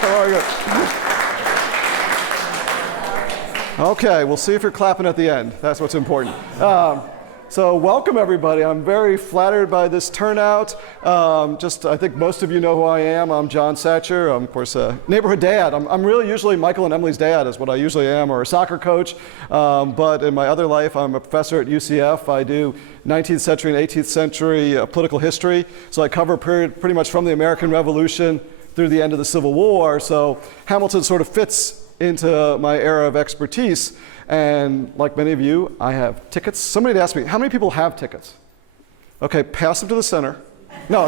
Very good. Okay, we'll see if you're clapping at the end. That's what's important. So welcome everybody. I'm very flattered by this turnout. I think most of you know who I am. I'm John Satcher. I'm of course a neighborhood dad. I'm really usually Michael and Emily's dad is what I usually am, or a soccer coach. But in my other life, I'm a professor at UCF. I do 19th century and 18th century political history. So I cover a period pretty much from the American Revolution through the end of the Civil War. So Hamilton sort of fits into my era of expertise. And like many of you, I have tickets. Somebody asked me, how many people have tickets? Okay, pass them to the center. No.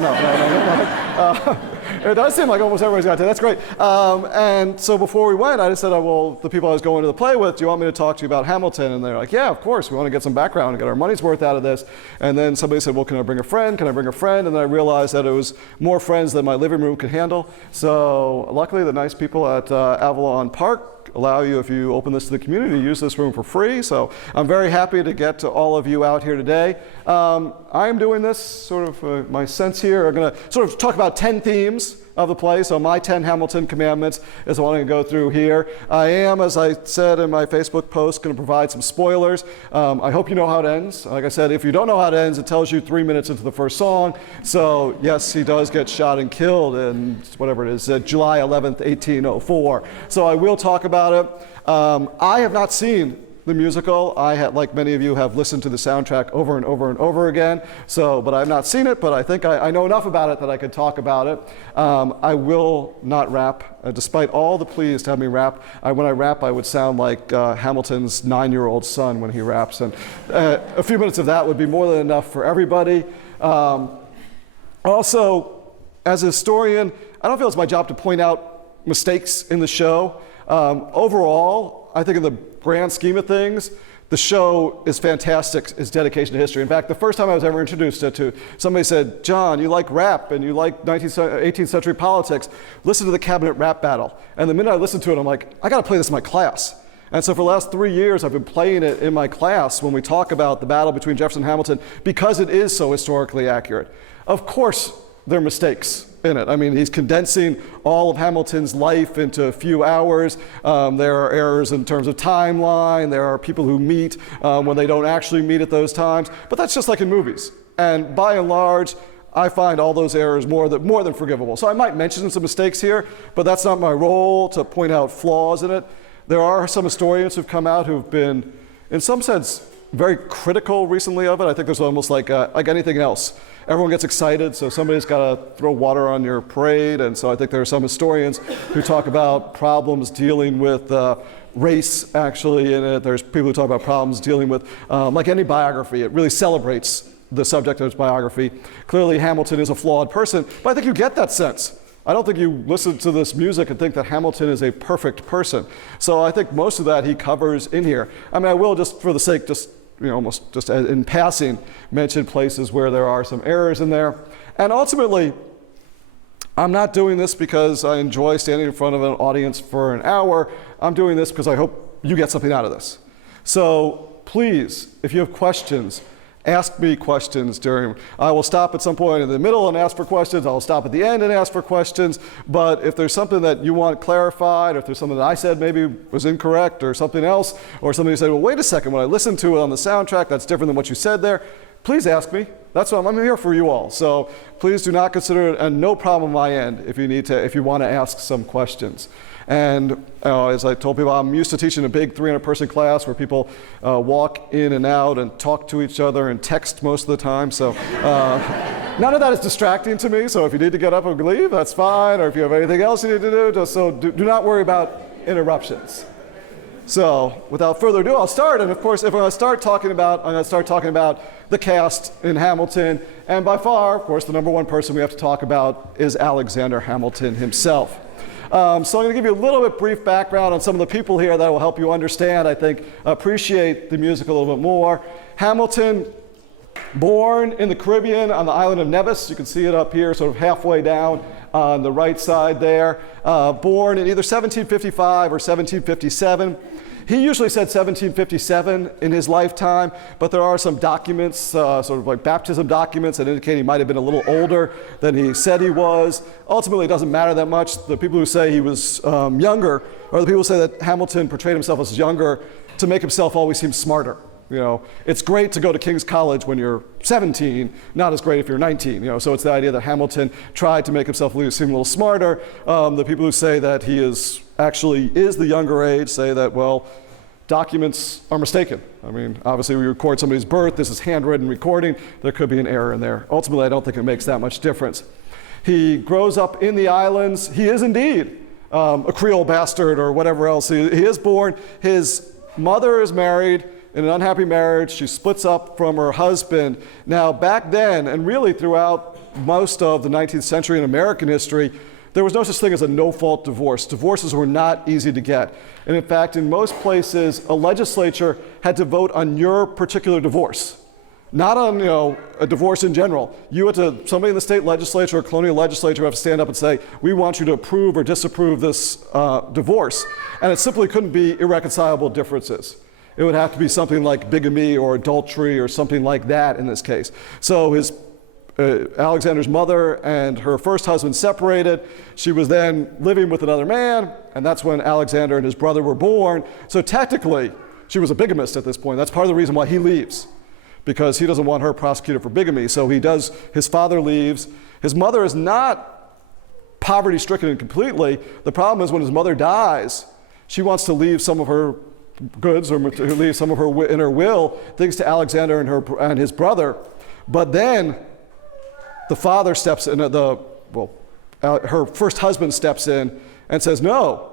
It does seem like almost everybody's got a ticket. That's great. And so before we went, I just said, well, the people I was going to the play with, do you want me to talk to you about Hamilton? And they're like, yeah, of course. We want to get some background and get our money's worth out of this. And then somebody said, well, can I bring a friend? Can I bring a friend? And then I realized that it was more friends than my living room could handle. So luckily, the nice people at Avalon Park allow you, if you open this to the community, to use this room for free. So I'm very happy to get to all of you out here today. I am doing this, sort of my sense here, I'm going to sort of talk about 10 themes of the play. So my 10 Hamilton commandments is what I'm going to go through here. I am, as I said in my Facebook post, going to provide some spoilers. I hope you know how it ends. Like I said, if you don't know how it ends, it tells you 3 minutes into the first song. So yes, he does get shot and killed in whatever it is, July 11th, 1804. So I will talk about it. I have not seen the musical. like many of you, have listened to the soundtrack over and over and over again. But I have not seen it, but I think I know enough about it that I could talk about it. I will not rap, despite all the pleas to have me rap. When I rap, I would sound like Hamilton's 9-year-old son when he raps, and a few minutes of that would be more than enough for everybody. Also, as a historian, I don't feel it's my job to point out mistakes in the show. Overall, I think in the grand scheme of things, the show is fantastic, its dedication to history. In fact, the first time I was ever introduced to somebody said, John, you like rap and you like 18th century politics, listen to the cabinet rap battle. And the minute I listened to it, I'm like, I gotta play this in my class. And so for the last 3 years, I've been playing it in my class when we talk about the battle between Jefferson and Hamilton, because it is so historically accurate. Of course, there are mistakes in it. I mean, he's condensing all of Hamilton's life into a few hours. There are errors in terms of timeline. There are people who meet when they don't actually meet at those times. But that's just like in movies. And by and large, I find all those errors more than forgivable. So I might mention some mistakes here, but that's not my role to point out flaws in it. There are some historians who've come out who've been, in some sense, very critical recently of it. I think there's almost like anything else. Everyone gets excited, so somebody's got to throw water on your parade. And so I think there are some historians who talk about problems dealing with race, actually, in it. There's people who talk about problems dealing with, like any biography, it really celebrates the subject of its biography. Clearly, Hamilton is a flawed person, but I think you get that sense. I don't think you listen to this music and think that Hamilton is a perfect person. So I think most of that he covers in here. I mean, I will, just for the sake, almost just in passing, mention places where there are some errors in there. And ultimately, I'm not doing this because I enjoy standing in front of an audience for an hour. I'm doing this because I hope you get something out of this. So please, if you have questions, ask me questions I will stop at some point in the middle and ask for questions. I'll stop at the end and ask for questions. But if there's something that you want clarified, or if there's something that I said maybe was incorrect, or something else, or somebody said, well, wait a second, when I listened to it on the soundtrack, that's different than what you said there, please ask me. That's what I'm here for you all. So please do not consider it, and no problem on my end if you want to ask some questions. And as I told people, I'm used to teaching a big 300-person class where people walk in and out and talk to each other and text most of the time. So none of that is distracting to me. So if you need to get up and leave, that's fine. Or if you have anything else you need to do, do not worry about interruptions. So without further ado, I'll start. And of course, if I'm going to start talking about the cast in Hamilton. And by far, of course, the number one person we have to talk about is Alexander Hamilton himself. So I'm going to give you a little bit brief background on some of the people here that will help you understand, I think, appreciate the music a little bit more. Hamilton, born in the Caribbean on the island of Nevis. You can see it up here, sort of halfway down on the right side there. Born in either 1755 or 1757. He usually said 1757 in his lifetime, but there are some documents, sort of like baptism documents, that indicate he might have been a little older than he said he was. Ultimately, it doesn't matter that much. The people who say he was younger, or the people who say that Hamilton portrayed himself as younger to make himself always seem smarter. You know, it's great to go to King's College when you're 17, not as great if you're 19. You know, so it's the idea that Hamilton tried to make himself seem a little smarter. The people who say that he is the younger age say that, well, documents are mistaken. I mean, obviously we record somebody's birth, this is handwritten recording, there could be an error in there. Ultimately, I don't think it makes that much difference. He grows up in the islands. He is indeed a Creole bastard or whatever else. He is born. His mother is married in an unhappy marriage. She splits up from her husband. Now, back then, and really throughout most of the 19th century in American history, there was no such thing as a no-fault divorce. Divorces were not easy to get. And in fact, in most places, a legislature had to vote on your particular divorce, not on, a divorce in general. Somebody in the state legislature or colonial legislature would have to stand up and say, we want you to approve or disapprove this divorce. And it simply couldn't be irreconcilable differences. It would have to be something like bigamy or adultery or something like that in this case. So Alexander's mother and her first husband separated. She was then living with another man, and that's when Alexander and his brother were born. So technically, she was a bigamist at this point. That's part of the reason why he leaves, because he doesn't want her prosecuted for bigamy. So his father leaves. His mother is not poverty-stricken completely. The problem is when his mother dies, she wants to leave some of her goods or to leave some of her in her will, things to Alexander and his brother. But then the father steps in, her first husband steps in and says, no,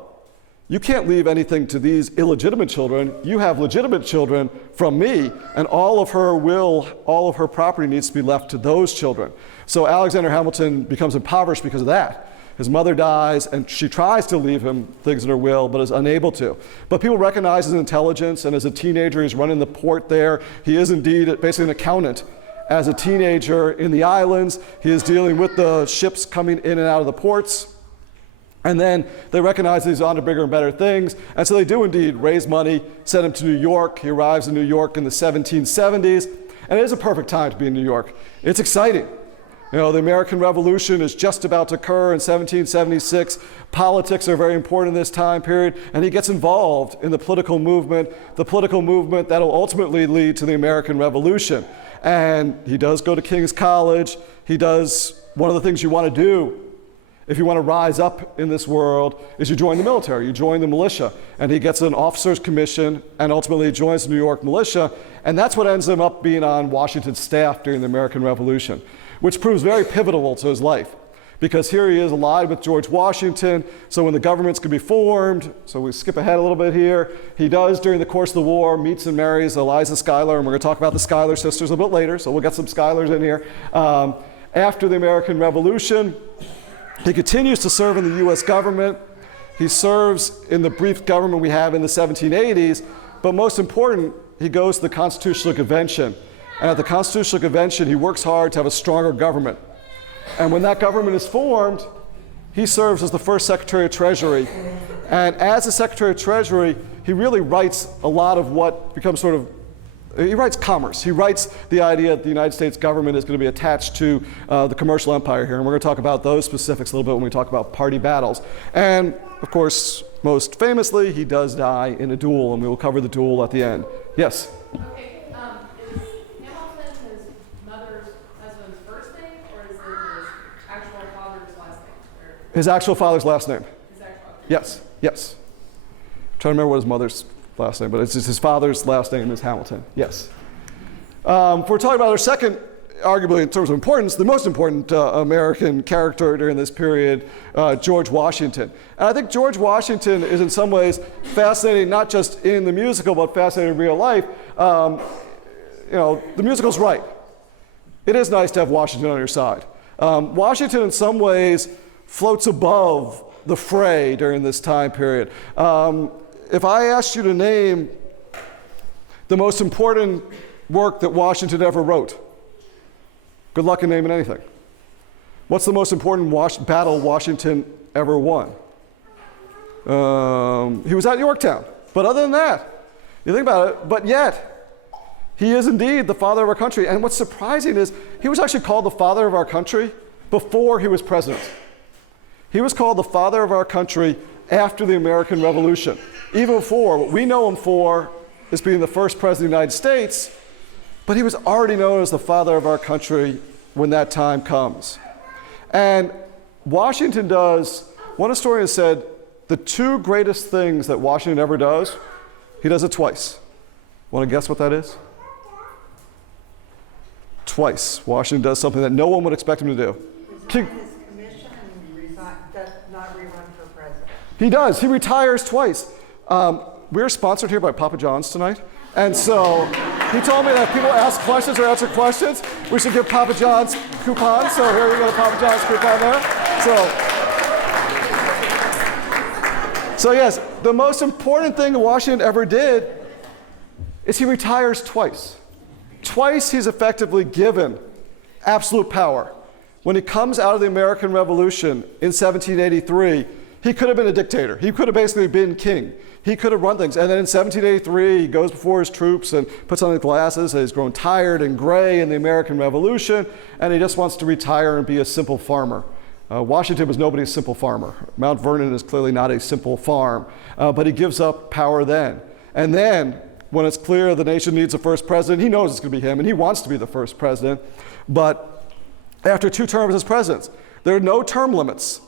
you can't leave anything to these illegitimate children. You have legitimate children from me, and all of her property needs to be left to those children. So Alexander Hamilton becomes impoverished because of that. His mother dies, and she tries to leave him things in her will, but is unable to. But people recognize his intelligence, and as a teenager, he's running the port there. He is indeed basically an accountant. As a teenager in the islands, he is dealing with the ships coming in and out of the ports. And then they recognize that he's on to bigger and better things, and so they do indeed raise money, send him to New York. He arrives in New York in the 1770s, and it is a perfect time to be in New York. It's exciting. The American Revolution is just about to occur in 1776. Politics are very important in this time period, and he gets involved in the political movement that will ultimately lead to the American Revolution. And he does go to King's College. He does one of the things you want to do if you want to rise up in this world is you join the military, you join the militia. And he gets an officer's commission and ultimately joins the New York militia. And that's what ends him up being on Washington's staff during the American Revolution, which proves very pivotal to his life. Because here he is allied with George Washington, so when the governments could be formed, so we skip ahead a little bit here, he does, during the course of the war, meets and marries Eliza Schuyler, and we're going to talk about the Schuyler sisters a bit later, so we'll get some Schuylers in here. After the American Revolution, he continues to serve in the US government. He serves in the brief government we have in the 1780s, but most important, he goes to the Constitutional Convention. And at the Constitutional Convention, he works hard to have a stronger government. And when that government is formed, he serves as the first Secretary of Treasury. And as the Secretary of Treasury, he really writes a lot of what becomes he writes commerce. He writes the idea that the United States government is going to be attached to the commercial empire here. And we're going to talk about those specifics a little bit when we talk about party battles. And of course, most famously, he does die in a duel, and we will cover the duel at the end. Yes? Okay. Is Hamilton his mother's husband's first name, or is it his actual father's last name? His actual father's last name. His actual. Yes. I'm trying to remember what his mother's last name, but it's just his father's last name is Hamilton. Yes. If we're talking about our second, arguably in terms of importance, the most important American character during this period, George Washington. And I think George Washington is in some ways fascinating, not just in the musical, but fascinating in real life. The musical's right. It is nice to have Washington on your side. Washington in some ways floats above the fray during this time period. If I asked you to name the most important work that Washington ever wrote, good luck in naming anything. What's the most important battle Washington ever won? He was at Yorktown. But other than that, you think about it, but yet, he is indeed the father of our country. And what's surprising is he was actually called the father of our country before he was president. He was called the father of our country after the American Revolution. Even before, what we know him for is being the first president of the United States, but he was already known as the father of our country when that time comes. And Washington does, one historian said, the two greatest things that Washington ever does, he does it twice. Want to guess what that is? Twice. Washington does something that no one would expect him to do. Resign his commission and not rerun for president. He does. He retires twice. We're sponsored here by Papa John's tonight. And so he told me that if people ask questions or answer questions, we should give Papa John's coupons. So here you go, Papa John's coupon there. So yes, the most important thing Washington ever did is he retires twice. Twice he's effectively given absolute power. When he comes out of the American Revolution in 1783, he could have been a dictator. He could have basically been king. He could have run things. And then in 1783, he goes before his troops and puts on his glasses, and he's grown tired and gray in the American Revolution, and he just wants to retire and be a simple farmer. Washington was nobody's simple farmer. Mount Vernon is clearly not a simple farm, but he gives up power then. And then, when it's clear the nation needs a first president, he knows it's going to be him, and he wants to be the first president. But after 2 terms as president, there are no term limits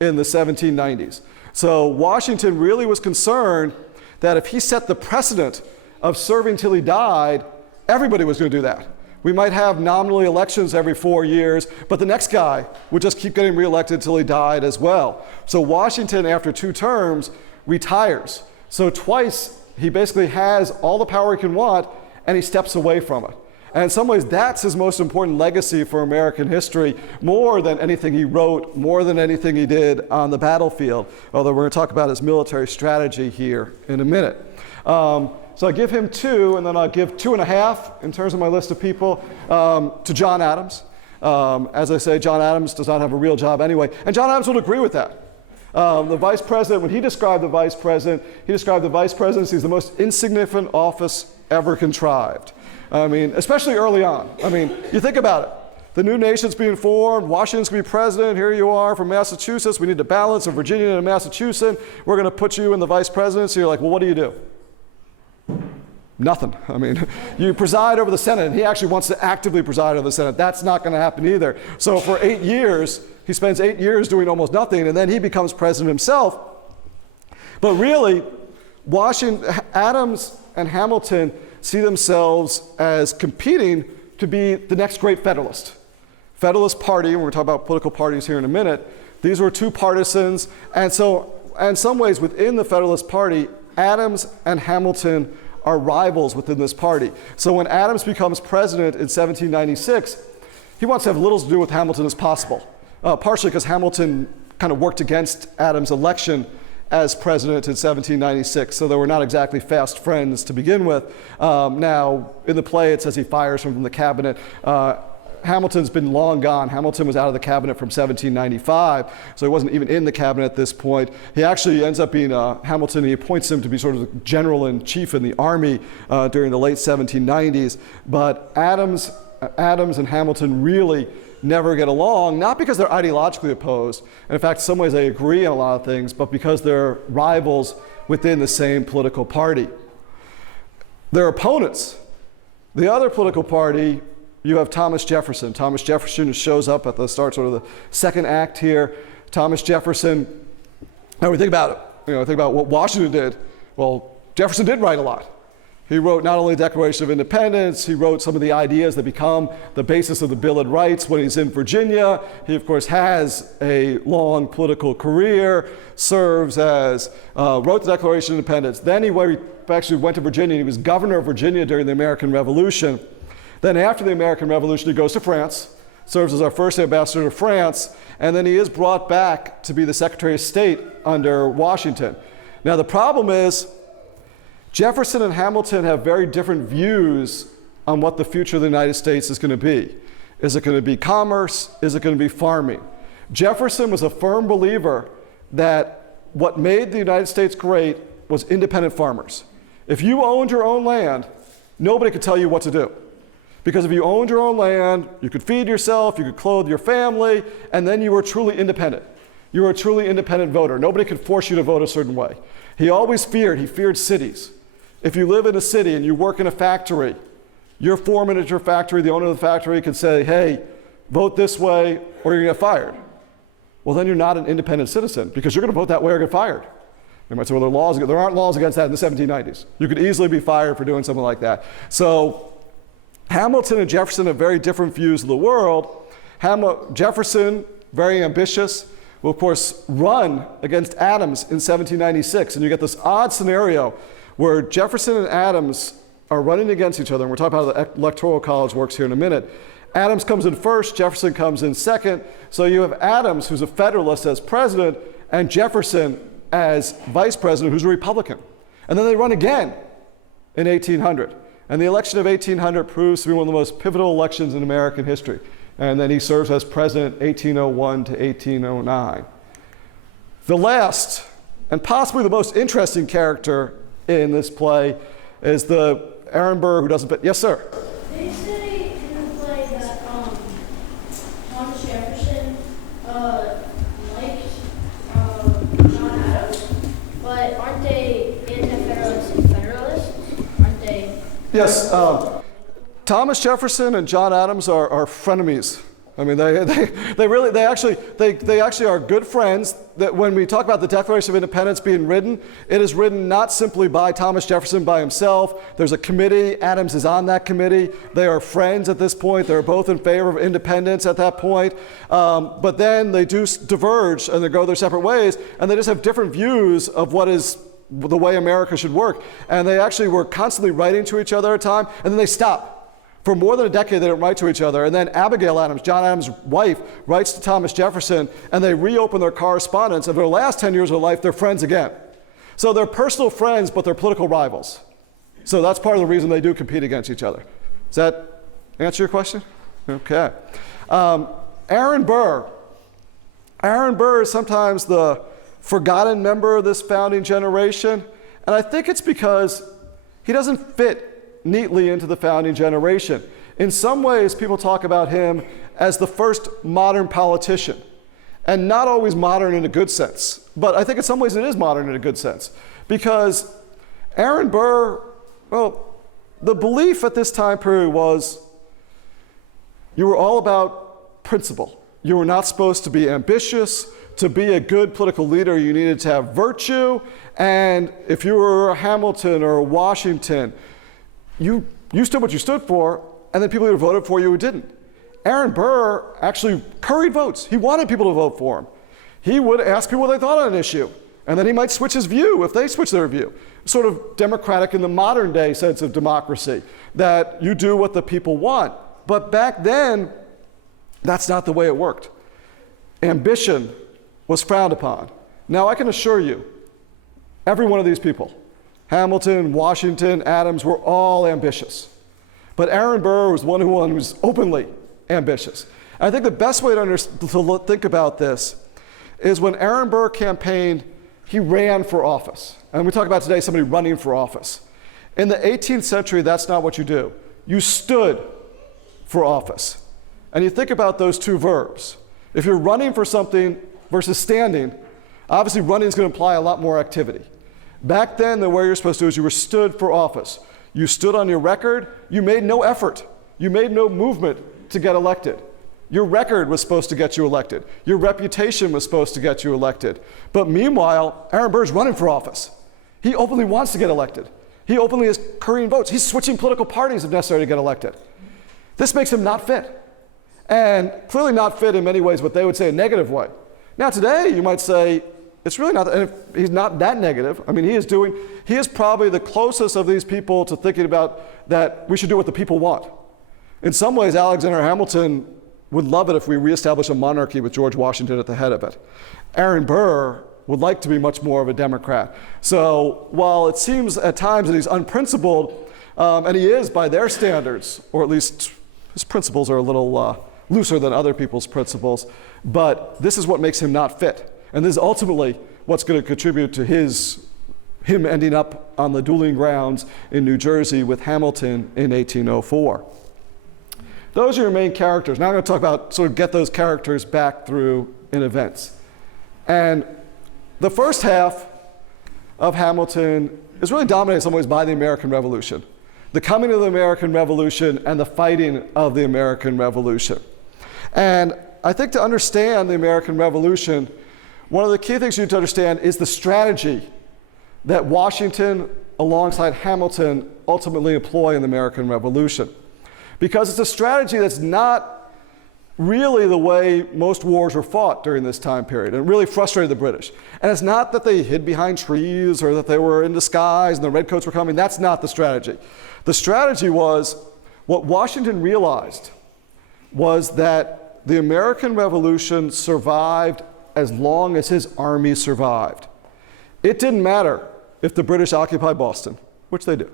in the 1790s. So Washington really was concerned that if he set the precedent of serving till he died, everybody was going to do that. We might have nominally elections every 4 years, but the next guy would just keep getting reelected till he died as well. So Washington, after 2 terms, retires. So twice, he basically has all the power he can want, and he steps away from it. And in some ways, that's his most important legacy for American history, more than anything he wrote, more than anything he did on the battlefield, although we're going to talk about his military strategy here in a minute. So I give him 2, and then I'll give 2.5 in terms of my list of people to John Adams. As I say, John Adams does not have a real job anyway, and John Adams would agree with that. The vice president, when he described the vice president, he described the vice presidency as the most insignificant office ever contrived. I mean, especially early on. I mean, you think about it. The new nation's being formed, Washington's going to be president, here you are from Massachusetts, we need to balance a Virginia and a Massachusetts, we're going to put you in the vice presidency. You're like, well, what do you do? Nothing. I mean, you preside over the Senate, and he actually wants to actively preside over the Senate. That's not going to happen either. So for 8 years, he spends 8 years doing almost nothing, and then he becomes president himself. But really, Adams and Hamilton see themselves as competing to be the next great Federalist. Federalist Party, and we're going to talk about political parties here in a minute, these were 2 partisans, and so in some ways within the Federalist Party, Adams and Hamilton are rivals within this party. So when Adams becomes president in 1796, he wants to have little to do with Hamilton as possible, partially because Hamilton kind of worked against Adams' election as president in 1796, so they were not exactly fast friends to begin with. Now, in the play, it says he fires him from the cabinet. Hamilton's been long gone. Hamilton was out of the cabinet from 1795, so he wasn't even in the cabinet at this point. He actually ends up being Hamilton. He appoints him to be sort of the general-in-chief in the army during the late 1790s. But Adams and Hamilton really never get along, not because they're ideologically opposed, and in fact, in some ways they agree on a lot of things, but because they're rivals within the same political party. Their opponents, the other political party, you have Thomas Jefferson. Thomas Jefferson shows up at the start, sort of the second act here. Thomas Jefferson, now we think about it, think about what Washington did. Well, Jefferson did write a lot. He wrote not only the Declaration of Independence, he wrote some of the ideas that become the basis of the Bill of Rights when he's in Virginia. He, of course, has a long political career, serves as, wrote the Declaration of Independence. Then he actually went to Virginia. He was governor of Virginia during the American Revolution. Then after the American Revolution, he goes to France, serves as our first ambassador to France, and then he is brought back to be the Secretary of State under Washington. Now, the problem is, Jefferson and Hamilton have very different views on what the future of the United States is going to be. Is it going to be commerce? Is it going to be farming? Jefferson was a firm believer that what made the United States great was independent farmers. If you owned your own land, nobody could tell you what to do. Because if you owned your own land, you could feed yourself, you could clothe your family, and then you were truly independent. You were a truly independent voter. Nobody could force you to vote a certain way. He feared cities. If you live in a city and you work in a factory, your foreman at your factory, the owner of the factory could say, hey, vote this way or you're gonna get fired. Well, then you're not an independent citizen because you're gonna vote that way or get fired. You might say, well, there aren't laws against that in the 1790s. You could easily be fired for doing something like that. So Hamilton and Jefferson have very different views of the world. Jefferson, very ambitious, will of course run against Adams in 1796. And you get this odd scenario where Jefferson and Adams are running against each other. And we're talking about how the Electoral College works here in a minute. Adams comes in first, Jefferson comes in second. So you have Adams, who's a Federalist, as president, and Jefferson as vice president, who's a Republican. And then they run again in 1800. And the election of 1800 proves to be one of the most pivotal elections in American history. And then he serves as president 1801 to 1809. The last, and possibly the most interesting character in this play is the Aaron Burr who doesn't fit. Yes, sir? They say in the play that Thomas Jefferson liked John Adams, but aren't they anti-federalists and federalists? Aren't they? Yes. Thomas Jefferson and John Adams are frenemies. I mean, they actually are good friends. That when we talk about the Declaration of Independence being written, it is written not simply by Thomas Jefferson by himself. There's a committee. Adams is on that committee. They are friends at this point. They're both in favor of independence at that point. But then they do diverge and they go their separate ways, and they just have different views of what is the way America should work. And they actually were constantly writing to each other at a time, and then they stop. For more than a decade, they don't write to each other. And then Abigail Adams, John Adams' wife, writes to Thomas Jefferson, and they reopen their correspondence. And for the last 10 years of their life, they're friends again. So they're personal friends, but they're political rivals. So that's part of the reason they do compete against each other. Does that answer your question? Okay. Aaron Burr. Aaron Burr is sometimes the forgotten member of this founding generation. And I think it's because he doesn't fit neatly into the founding generation. In some ways, people talk about him as the first modern politician, and not always modern in a good sense. But I think in some ways it is modern in a good sense, because Aaron Burr, well, the belief at this time period was you were all about principle. You were not supposed to be ambitious. To be a good political leader, you needed to have virtue, and if you were a Hamilton or a Washington, you stood what you stood for, and then people who voted for you who didn't. Aaron Burr actually curried votes. He wanted people to vote for him. He would ask people what they thought on an issue, and then he might switch his view if they switched their view. Sort of democratic in the modern day sense of democracy, that you do what the people want. But back then, that's not the way it worked. Ambition was frowned upon. Now I can assure you, every one of these people, Hamilton, Washington, Adams, were all ambitious. But Aaron Burr was one who was openly ambitious. And I think the best way to think about this is when Aaron Burr campaigned, he ran for office. And we talk about today somebody running for office. In the 18th century, that's not what you do. You stood for office. And you think about those two verbs. If you're running for something versus standing, obviously running is going to imply a lot more activity. Back then, the way you're supposed to do is you were stood for office. You stood on your record. You made no effort. You made no movement to get elected. Your record was supposed to get you elected. Your reputation was supposed to get you elected. But meanwhile, Aaron Burr is running for office. He openly wants to get elected. He openly is currying votes. He's switching political parties if necessary to get elected. This makes him not fit. And clearly not fit in many ways, what they would say a negative way. Now today, you might say, it's really not, and if he's not that negative. I mean, he is probably the closest of these people to thinking about that we should do what the people want. In some ways, Alexander Hamilton would love it if we reestablish a monarchy with George Washington at the head of it. Aaron Burr would like to be much more of a Democrat. So while it seems at times that he's unprincipled, and he is by their standards, or at least his principles are a little looser than other people's principles, but this is what makes him not fit. And this is ultimately what's going to contribute to his him ending up on the dueling grounds in New Jersey with Hamilton in 1804. Those are your main characters. Now I'm going to talk about sort of get those characters back through in events. And the first half of Hamilton is really dominated in some ways by the American Revolution. The coming of the American Revolution and the fighting of the American Revolution. And I think to understand the American Revolution, one of the key things you need to understand is the strategy that Washington, alongside Hamilton, ultimately employ in the American Revolution. Because it's a strategy that's not really the way most wars were fought during this time period. It really frustrated the British. And it's not that they hid behind trees or that they were in disguise and the redcoats were coming. That's not the strategy. The strategy was, what Washington realized was that the American Revolution survived as long as his army survived. It didn't matter if the British occupied Boston, which they do.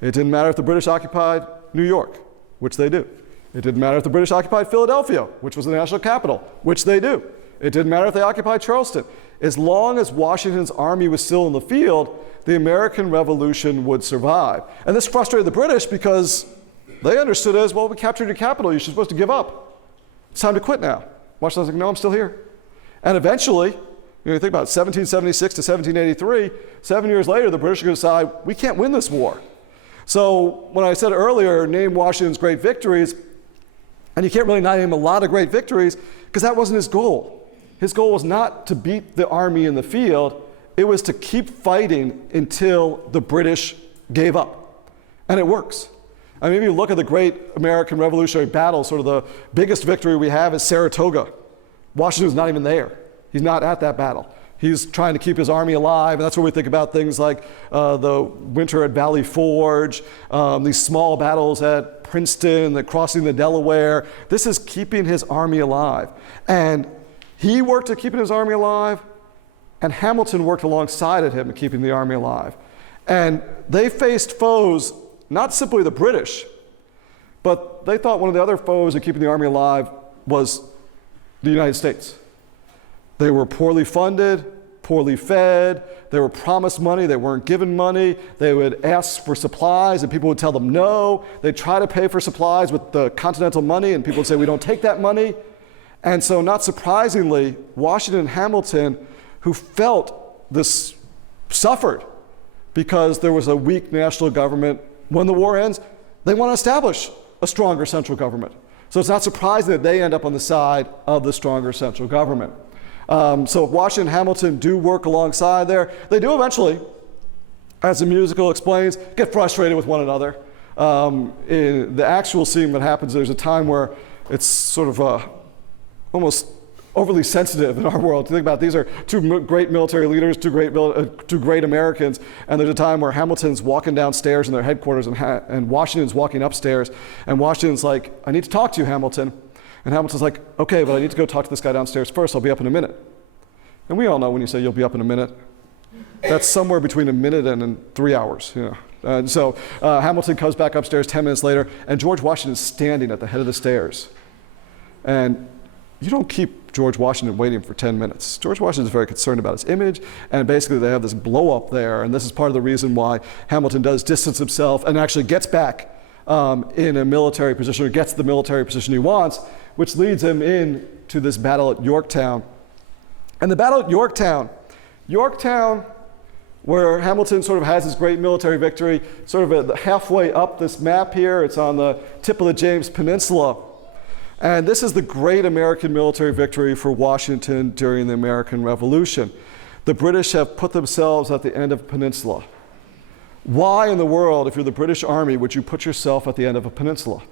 It didn't matter if the British occupied New York, which they do. It didn't matter if the British occupied Philadelphia, which was the national capital, which they do. It didn't matter if they occupied Charleston. As long as Washington's army was still in the field, the American Revolution would survive. And this frustrated the British because they understood it as, well, we captured your capital, you're supposed to give up. It's time to quit now. Washington's like, no, I'm still here. And eventually, you think about it, 1776 to 1783, 7 years later, the British are going to decide, we can't win this war. So when I said earlier, name Washington's great victories, and you can't really name a lot of great victories, because that wasn't his goal. His goal was not to beat the army in the field, it was to keep fighting until the British gave up. And it works. I mean, if you look at the great American Revolutionary battle, sort of the biggest victory we have is Saratoga. Washington's not even there. He's not at that battle. He's trying to keep his army alive, and that's where we think about things like the winter at Valley Forge, these small battles at Princeton, the crossing the Delaware. This is keeping his army alive. And he worked at keeping his army alive, and Hamilton worked alongside of him at keeping the army alive. And they faced foes, not simply the British, but they thought one of the other foes in keeping the army alive was the United States. They were poorly funded, poorly fed, they were promised money, they weren't given money, they would ask for supplies and people would tell them no, they'd try to pay for supplies with the continental money and people would say we don't take that money. And so not surprisingly, Washington and Hamilton, who felt this, suffered because there was a weak national government. When the war ends, they want to establish a stronger central government. So it's not surprising that they end up on the side of the stronger central government. So Washington and Hamilton do work alongside there. They do eventually, as the musical explains, get frustrated with one another. In the actual scene that happens, there's a time where it's sort of almost overly sensitive in our world. To think about, these are two great military leaders, two great Americans, and there's a time where Hamilton's walking downstairs in their headquarters and Washington's walking upstairs, and Washington's like, I need to talk to you, Hamilton. And Hamilton's like, okay, but I need to go talk to this guy downstairs first. I'll be up in a minute. And we all know when you say you'll be up in a minute, that's somewhere between a minute and 3 hours. You know. And so Hamilton comes back upstairs 10 minutes later, and George Washington's standing at the head of the stairs. And you don't keep George Washington waiting for 10 minutes. George Washington is very concerned about his image, and basically they have this blow up there, and this is part of the reason why Hamilton does distance himself and actually gets back in a military position, or gets the military position he wants, which leads him in to this battle at Yorktown. And the battle at Yorktown, where Hamilton sort of has his great military victory, sort of halfway up this map here, it's on the tip of the James Peninsula. And this is the great American military victory for Washington during the American Revolution. The British have put themselves at the end of a peninsula. Why in the world, if you're the British Army, would you put yourself at the end of a peninsula?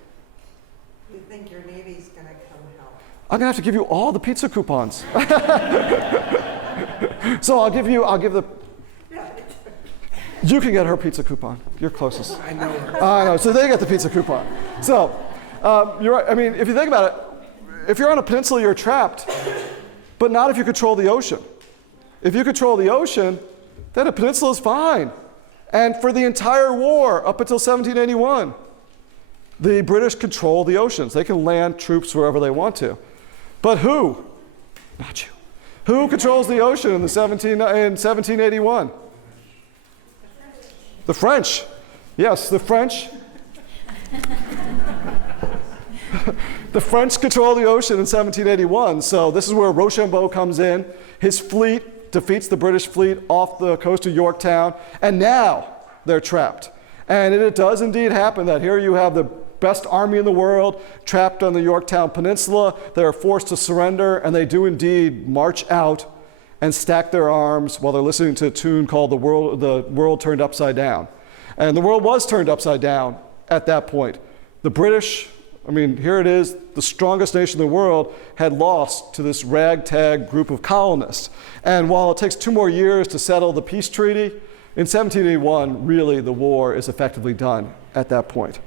You think your Navy's gonna come help? I'm gonna have to give you all the pizza coupons. So I'll give the, you can get her pizza coupon. You're closest. I know her. I know, so they get the pizza coupon. So, you're right, I mean, if you think about it, if you're on a peninsula, you're trapped, but not if you control the ocean. If you control the ocean, then a peninsula is fine. And for the entire war, up until 1781, the British control the oceans. They can land troops wherever they want to. But who? Not you. Who controls the ocean in 1781? The French. Yes, the French. The French control the ocean in 1781. So this is where Rochambeau comes in. His fleet defeats the British fleet off the coast of Yorktown. And now they're trapped. And it does indeed happen that here you have the best army in the world trapped on the Yorktown Peninsula. They are forced to surrender, and they do indeed march out and stack their arms while they're listening to a tune called The World Turned Upside Down. And the world was turned upside down at that point. The British, I mean, here it is, the strongest nation in the world had lost to this ragtag group of colonists. And while it takes 2 more years to settle the peace treaty, in 1781, really the war is effectively done at that point.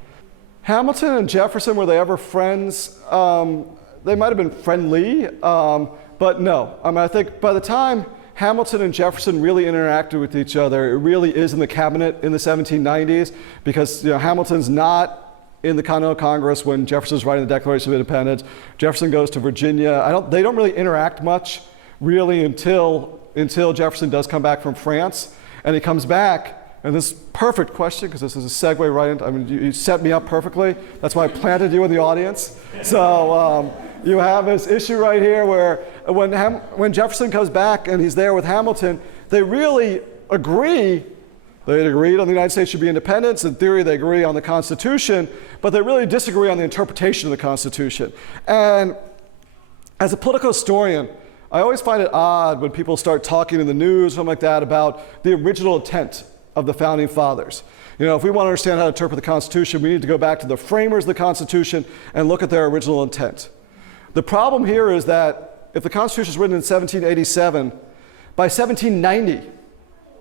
Hamilton and Jefferson, were they ever friends? They might have been friendly, but no. I mean, I think by the time Hamilton and Jefferson really interacted with each other, it really is in the cabinet in the 1790s, because Hamilton's not in the Continental Congress when Jefferson's writing the Declaration of Independence. Jefferson goes to Virginia. They don't really interact much, really, until Jefferson does come back from France. And he comes back, and this perfect question, because this is a segue right into, I mean, you set me up perfectly. That's why I planted you in the audience. So you have this issue right here where when Jefferson comes back and he's there with Hamilton, they really agree. They agreed on the United States should be independence. In theory, they agree on the Constitution, but they really disagree on the interpretation of the Constitution. And as a political historian, I always find it odd when people start talking in the news or something like that about the original intent of the Founding Fathers. If we want to understand how to interpret the Constitution, we need to go back to the framers of the Constitution and look at their original intent. The problem here is that if the Constitution was written in 1787, by 1790,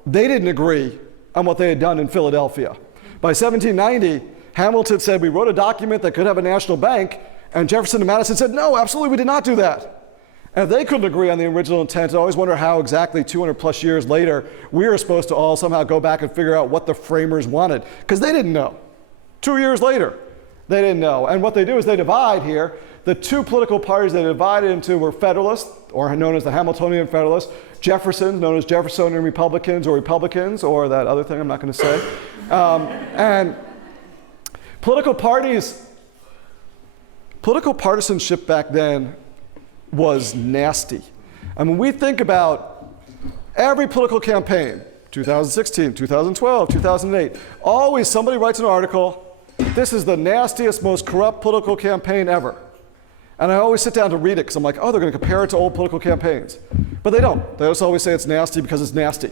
they didn't agree on what they had done in Philadelphia. By 1790, Hamilton said, we wrote a document that could have a national bank, and Jefferson and Madison said, no, absolutely, we did not do that. And if they couldn't agree on the original intent, I always wonder how exactly 200 plus years later, we are supposed to all somehow go back and figure out what the framers wanted, because they didn't know. 2 years later, they didn't know. And what they do is they divide here. The 2 political parties they divided into were Federalists, or known as the Hamiltonian Federalists, Jefferson, known as Jeffersonian Republicans, or that other thing I'm not going to say. And political partisanship back then was nasty. I mean, we think about every political campaign, 2016, 2012, 2008, always somebody writes an article, this is the nastiest, most corrupt political campaign ever. And I always sit down to read it because I'm like, oh, they're going to compare it to old political campaigns. But they don't. They just always say it's nasty because it's nasty.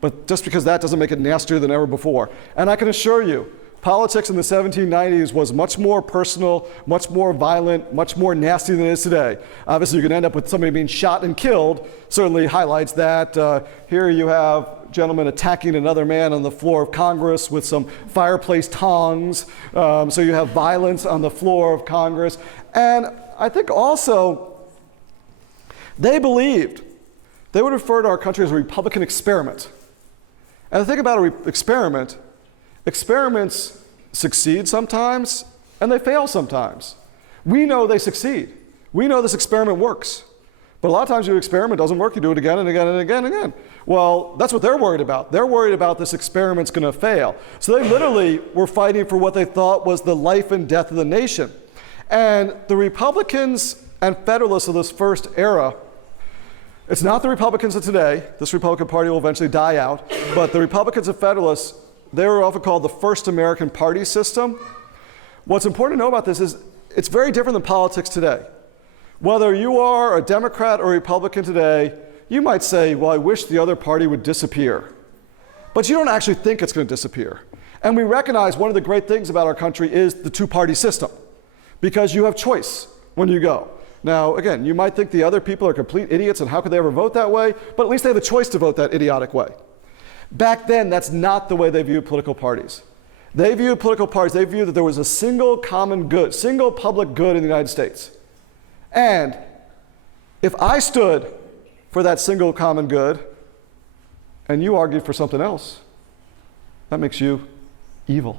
But just because that doesn't make it nastier than ever before. And I can assure you, politics in the 1790s was much more personal, much more violent, much more nasty than it is today. Obviously, you can end up with somebody being shot and killed, certainly highlights that. Here you have a gentleman attacking another man on the floor of Congress with some fireplace tongs. So you have violence on the floor of Congress. And I think also they believed they would refer to our country as a Republican experiment. And the thing about an experiment, experiments succeed sometimes, and they fail sometimes. We know they succeed. We know this experiment works. But a lot of times your experiment doesn't work, you do it again and again and again and again. Well, that's what they're worried about. They're worried about this experiment's gonna fail. So they literally were fighting for what they thought was the life and death of the nation. And the Republicans and Federalists of this first era, it's not the Republicans of today. This Republican Party will eventually die out. But the Republicans and Federalists, they were often called the first American party system. What's important to know about this is it's very different than politics today. Whether you are a Democrat or Republican today, you might say, well, I wish the other party would disappear. But you don't actually think it's going to disappear. And we recognize one of the great things about our country is the two-party system, because you have choice when you go. Now, again, you might think the other people are complete idiots and how could they ever vote that way, but at least they have the choice to vote that idiotic way. Back then, that's not the way they viewed political parties. They viewed political parties, they viewed that there was a single common good, single public good in the United States. And if I stood for that single common good and you argued for something else, that makes you evil.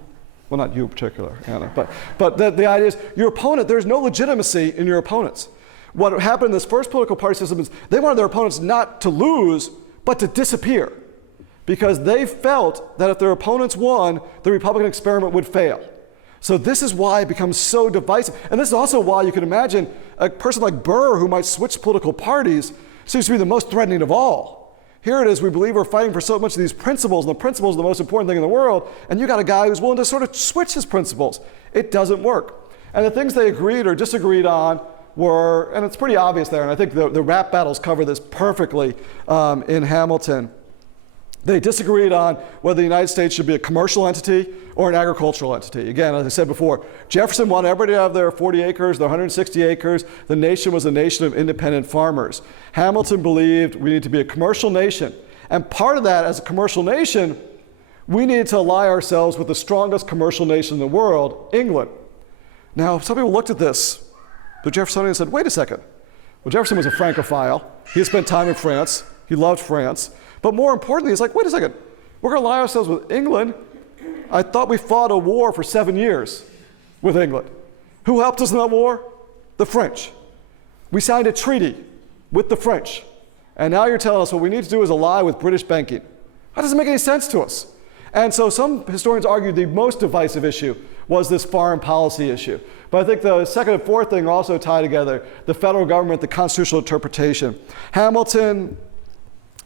Well, not you in particular, Anna, but the idea is your opponent, there's no legitimacy in your opponents. What happened in this first political party system is they wanted their opponents not to lose, but to disappear. because they felt that if their opponents won, the Republican experiment would fail. So this is why it becomes so divisive. And this is also why you can imagine a person like Burr, who might switch political parties, seems to be the most threatening of all. Here it is, we believe we're fighting for so much of these principles, and the principles are the most important thing in the world, and you got a guy who's willing to sort of switch his principles. It doesn't work. And the things they agreed or disagreed on were, and it's pretty obvious there, and I think the rap battles cover this perfectly in Hamilton. They disagreed on whether the United States should be a commercial entity or an agricultural entity. Again, as I said before, Jefferson wanted everybody to have their 40 acres, their 160 acres. The nation was a nation of independent farmers. Hamilton believed we need to be a commercial nation. And part of that, as a commercial nation, we needed to ally ourselves with the strongest commercial nation in the world, England. Now, some people looked at this, the Jeffersonians said, wait a second. Well, Jefferson was a Francophile. He had spent time in France. He loved France. But more importantly, he's like, wait a second. We're going to ally ourselves with England. I thought we fought a war for 7 years with England. Who helped us in that war? The French. We signed a treaty with the French. And now you're telling us what we need to do is ally with British banking. That doesn't make any sense to us. And so some historians argue the most divisive issue was this foreign policy issue. But I think the second and fourth thing also tie together, the federal government, the constitutional interpretation. Hamilton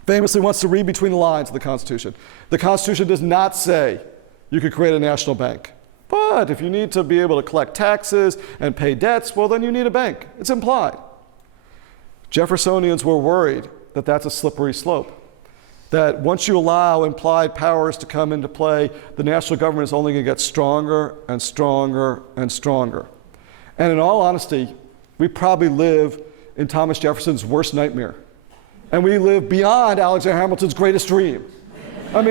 famously wants to read between the lines of the Constitution. The Constitution does not say you could create a national bank. But if you need to be able to collect taxes and pay debts, well, then you need a bank. It's implied. Jeffersonians were worried that that's a slippery slope. That once you allow implied powers to come into play, the national government is only going to get stronger and stronger and stronger. And in all honesty, we probably live in Thomas Jefferson's worst nightmare. And we live beyond Alexander Hamilton's greatest dream. Because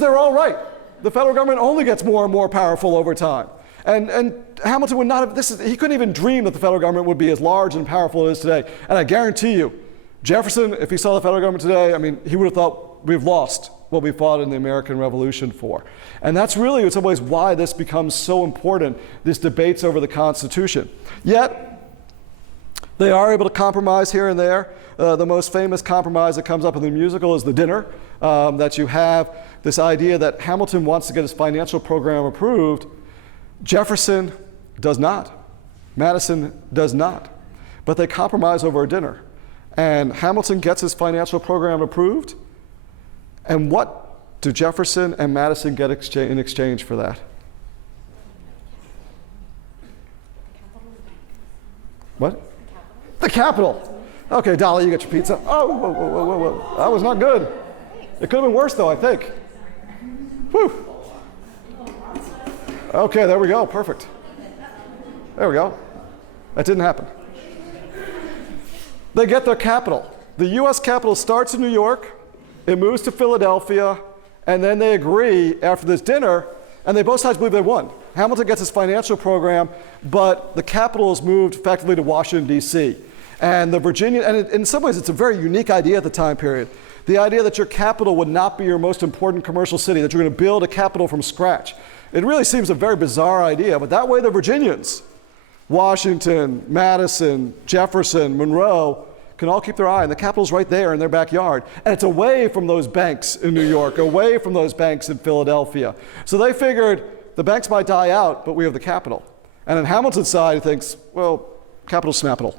they're all right. The federal government only gets more and more powerful over time. And Hamilton would not have, he couldn't even dream that the federal government would be as large and powerful as it is today. And I guarantee you, Jefferson, if he saw the federal government today, he would have thought we've lost what we fought in the American Revolution for. And that's really, in some ways, why this becomes so important, this debates over the Constitution. Yet, they are able to compromise here and there. The most famous compromise that comes up in the musical is the dinner, that you have this idea that Hamilton wants to get his financial program approved. Jefferson does not. Madison does not. But they compromise over a dinner. And Hamilton gets his financial program approved. And what do Jefferson and Madison get in exchange for that? What? The Capitol. Okay, Dolly, you get your pizza. Oh, whoa. That was not good. It could have been worse, though, I think. Whew. Okay, there we go. Perfect. There we go. That didn't happen. They get their capital. The U.S. Capitol starts in New York, it moves to Philadelphia, and then they agree after this dinner, and both sides believe they won. Hamilton gets his financial program, but the capital is moved effectively to Washington, D.C. And the Virginia, and in some ways it's a very unique idea at the time period. The idea that your capital would not be your most important commercial city, that you're going to build a capital from scratch. It really seems a very bizarre idea, but that way the Virginians, Washington, Madison, Jefferson, Monroe, can all keep their eye, and the capital's right there in their backyard. And it's away from those banks in New York, away from those banks in Philadelphia. So they figured the banks might die out, but we have the capital. And on Hamilton's side, he thinks, well, capital's snappable.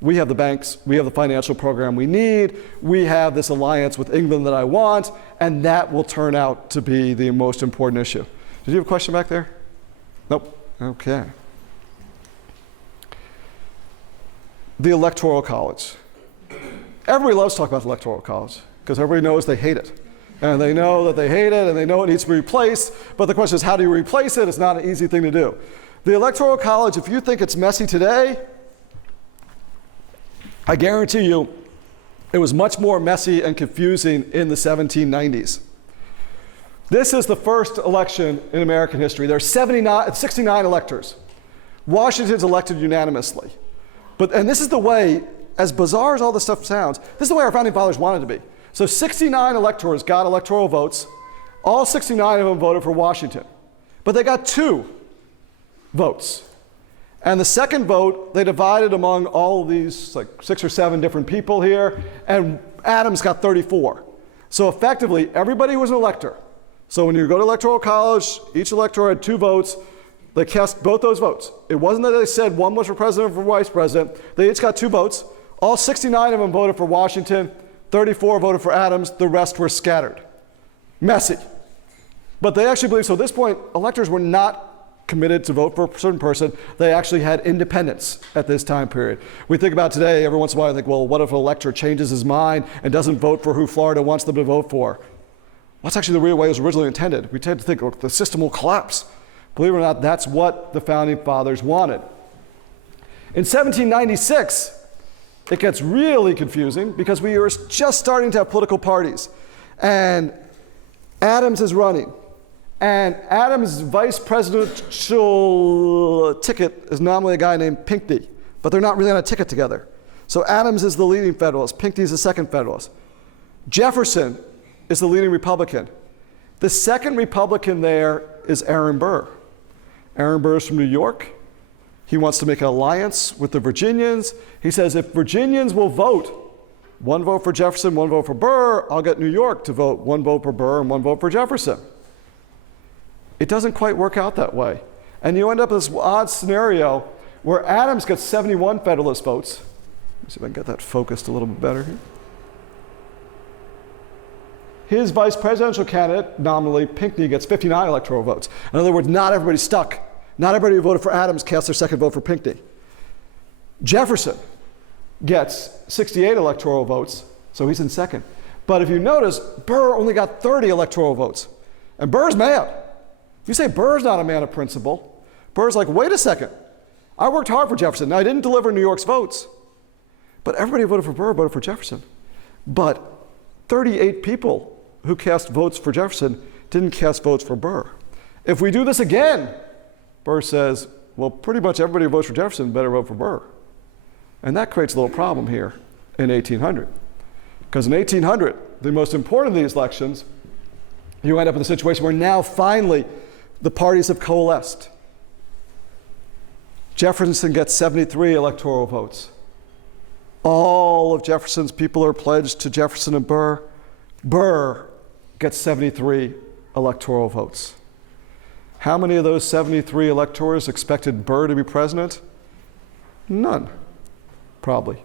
We have the banks, we have the financial program we need, we have this alliance with England that I want, and that will turn out to be the most important issue. Did you have a question back there? Nope. Okay. The Electoral College. Everybody loves to talk about the Electoral College because everybody knows they hate it. And they know that they hate it and they know it needs to be replaced, but the question is, how do you replace it? It's not an easy thing to do. The Electoral College, if you think it's messy today, I guarantee you it was much more messy and confusing in the 1790s. This is the first election in American history. There are 69 electors. Washington's elected unanimously. And this is the way, as bizarre as all this stuff sounds, this is the way our founding fathers wanted it to be. So 69 electors got electoral votes. All 69 of them voted for Washington. But they got 2 votes. And the second vote, they divided among all of these, like 6 or 7 different people here, and Adams got 34. So effectively, everybody was an elector. So when you go to electoral college, each elector had 2 votes. They cast both those votes. It wasn't that they said one was for president or for vice president. They each got 2 votes. All 69 of them voted for Washington. 34 voted for Adams. The rest were scattered. Messy. But they actually believed, so at this point, electors were not committed to vote for a certain person. They actually had independence at this time period. We think about today, every once in a while, I think, well, what if an elector changes his mind and doesn't vote for who Florida wants them to vote for? That's actually the real way it was originally intended. We tend to think, look, the system will collapse. Believe it or not, that's what the Founding Fathers wanted. In 1796, it gets really confusing because we are just starting to have political parties. And Adams is running. And Adams' vice presidential ticket is nominally a guy named Pinckney, but they're not really on a ticket together. So Adams is the leading Federalist. Pinckney is the second Federalist. Jefferson is the leading Republican. The second Republican there is Aaron Burr. Aaron Burr is from New York. He wants to make an alliance with the Virginians. He says, if Virginians will vote, 1 vote for Jefferson, 1 vote for Burr, I'll get New York to vote 1 vote for Burr and 1 vote for Jefferson. It doesn't quite work out that way. And you end up with this odd scenario where Adams gets 71 Federalist votes. Let's see if I can get that focused a little bit better here. His vice presidential candidate, nominally Pinckney, gets 59 electoral votes. In other words, not everybody's stuck. Not everybody who voted for Adams cast their second vote for Pinckney. Jefferson gets 68 electoral votes, so he's in second. But if you notice, Burr only got 30 electoral votes. And Burr's mad. You say Burr's not a man of principle. Burr's like, wait a second. I worked hard for Jefferson. Now, I didn't deliver New York's votes. But everybody who voted for Burr voted for Jefferson. But 38 people who cast votes for Jefferson didn't cast votes for Burr. If we do this again, Burr says, well, pretty much everybody who votes for Jefferson better vote for Burr. And that creates a little problem here in 1800. Because in 1800, the most important of these elections, you end up in a situation where now finally the parties have coalesced. Jefferson gets 73 electoral votes. All of Jefferson's people are pledged to Jefferson and Burr. Burr gets 73 electoral votes. How many of those 73 electors expected Burr to be president? None, probably,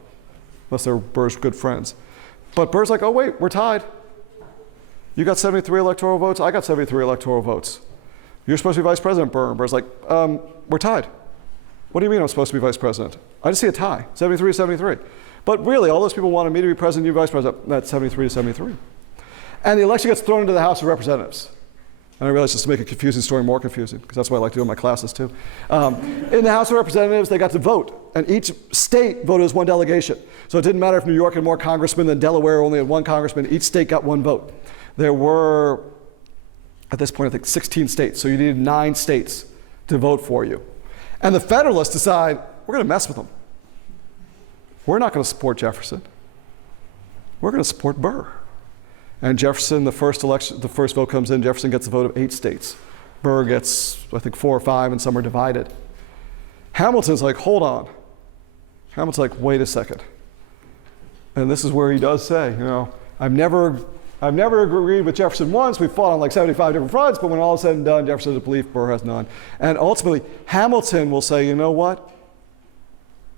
unless they're Burr's good friends. But Burr's like, oh wait, we're tied. You got 73 electoral votes, I got 73 electoral votes. You're supposed to be vice president, Burr. And Burr's like, we're tied. What do you mean I'm supposed to be vice president? I just see a tie, 73-73. But really, all those people wanted me to be president, you vice president. That's 73-73. And the election gets thrown into the House of Representatives. And I realize just to make a confusing story more confusing, because that's what I like to do in my classes too. In the House of Representatives, they got to vote, and each state voted as 1 delegation. So it didn't matter if New York had more congressmen than Delaware only had 1 congressman. Each state got 1 vote. There were, at this point, I think 16 states. So you needed 9 states to vote for you. And the Federalists decide, we're going to mess with them. We're not going to support Jefferson. We're going to support Burr. And Jefferson, the first vote comes in, Jefferson gets a vote of 8 states. Burr gets, I think, 4 or 5, and some are divided. Hamilton's like, hold on. Hamilton's like, wait a second. And this is where he does say, I've never agreed with Jefferson once. We fought on like 75 different fronts, but when all is said and done, Jefferson has a belief, Burr has none. And ultimately, Hamilton will say, you know what?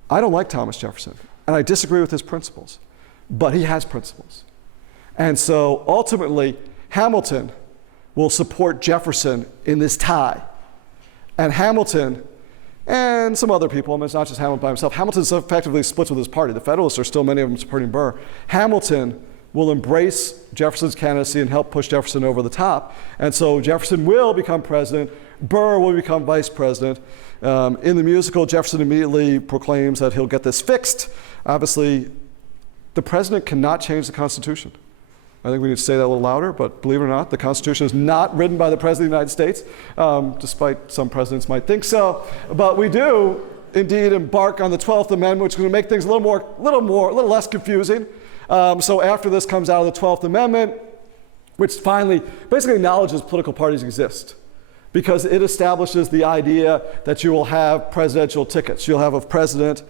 I don't like Thomas Jefferson, and I disagree with his principles, but he has principles. And so ultimately, Hamilton will support Jefferson in this tie. And Hamilton and some other people, it's not just Hamilton by himself, Hamilton effectively splits with his party. The Federalists are still many of them supporting Burr. Hamilton will embrace Jefferson's candidacy and help push Jefferson over the top. And so Jefferson will become president. Burr will become vice president. In the musical, Jefferson immediately proclaims that he'll get this fixed. Obviously, the president cannot change the Constitution. I think we need to say that a little louder, but believe it or not, the Constitution is not written by the President of the United States, despite some presidents might think so. But we do indeed embark on the 12th Amendment, which is going to make things a little less confusing. So after this comes out of the 12th Amendment, which finally basically acknowledges political parties exist, because it establishes the idea that you will have presidential tickets. You'll have a president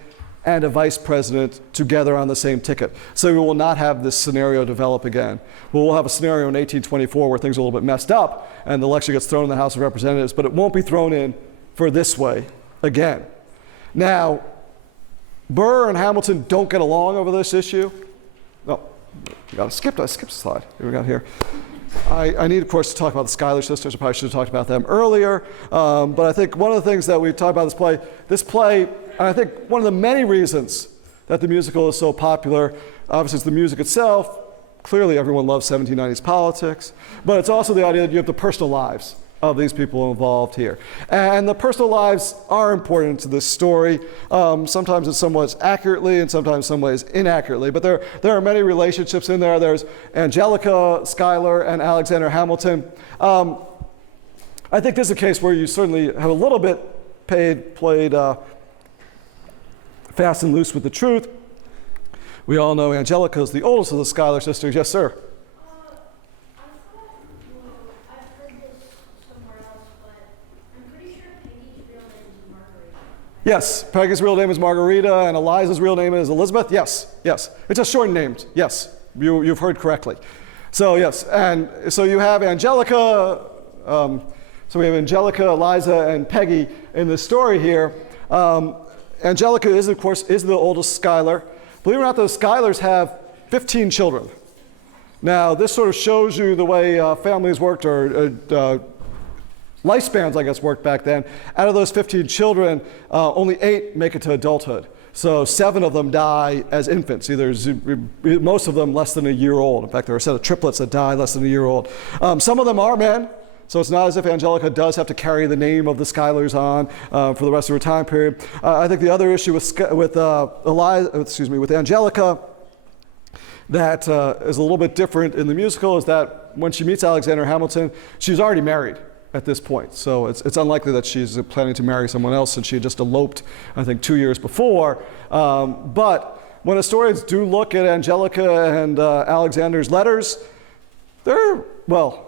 and a vice president together on the same ticket. So we will not have this scenario develop again. We'll have a scenario in 1824 where things are a little bit messed up and the election gets thrown in the House of Representatives, but it won't be thrown in for this way again. Now, Burr and Hamilton don't get along over this issue. No, I skipped a slide. Here we got here. I need, of course, to talk about the Schuyler sisters. I probably should have talked about them earlier. But I think one of the things that we talked about this play, and I think one of the many reasons that the musical is so popular, obviously it's the music itself. Clearly everyone loves 1790s politics. But it's also the idea that you have the personal lives of these people involved here. And the personal lives are important to this story. Sometimes it's somewhat accurately and sometimes some ways inaccurately, but there are many relationships in there. There's Angelica Schuyler and Alexander Hamilton. I think this is a case where you certainly have a little bit played fast and loose with the truth. We all know Angelica is the oldest of the Schuyler sisters. Yes, sir? Yes, Peggy's real name is Margarita, and Eliza's real name is Elizabeth. Yes. It's just shortened names. Yes, you've heard correctly. So yes, and so you have Angelica. So we have Angelica, Eliza, and Peggy in this story here. Angelica is, of course, the oldest Schuyler. Believe it or not, those Schuylers have 15 children. Now, this sort of shows you the way families worked, or lifespans, I guess, worked back then. Out of those 15 children, only 8 make it to adulthood. So 7 of them die as infants, most of them less than a year old. In fact, there are a set of triplets that die less than a year old. Some of them are men, so it's not as if Angelica does have to carry the name of the Schuylers on for the rest of her time period. I think the other issue with Angelica that is a little bit different in the musical is that when she meets Alexander Hamilton, she's already married at this point. So it's unlikely that she's planning to marry someone else since she had just eloped, I think, 2 years before. But when historians do look at Angelica and Alexander's letters, they're, well,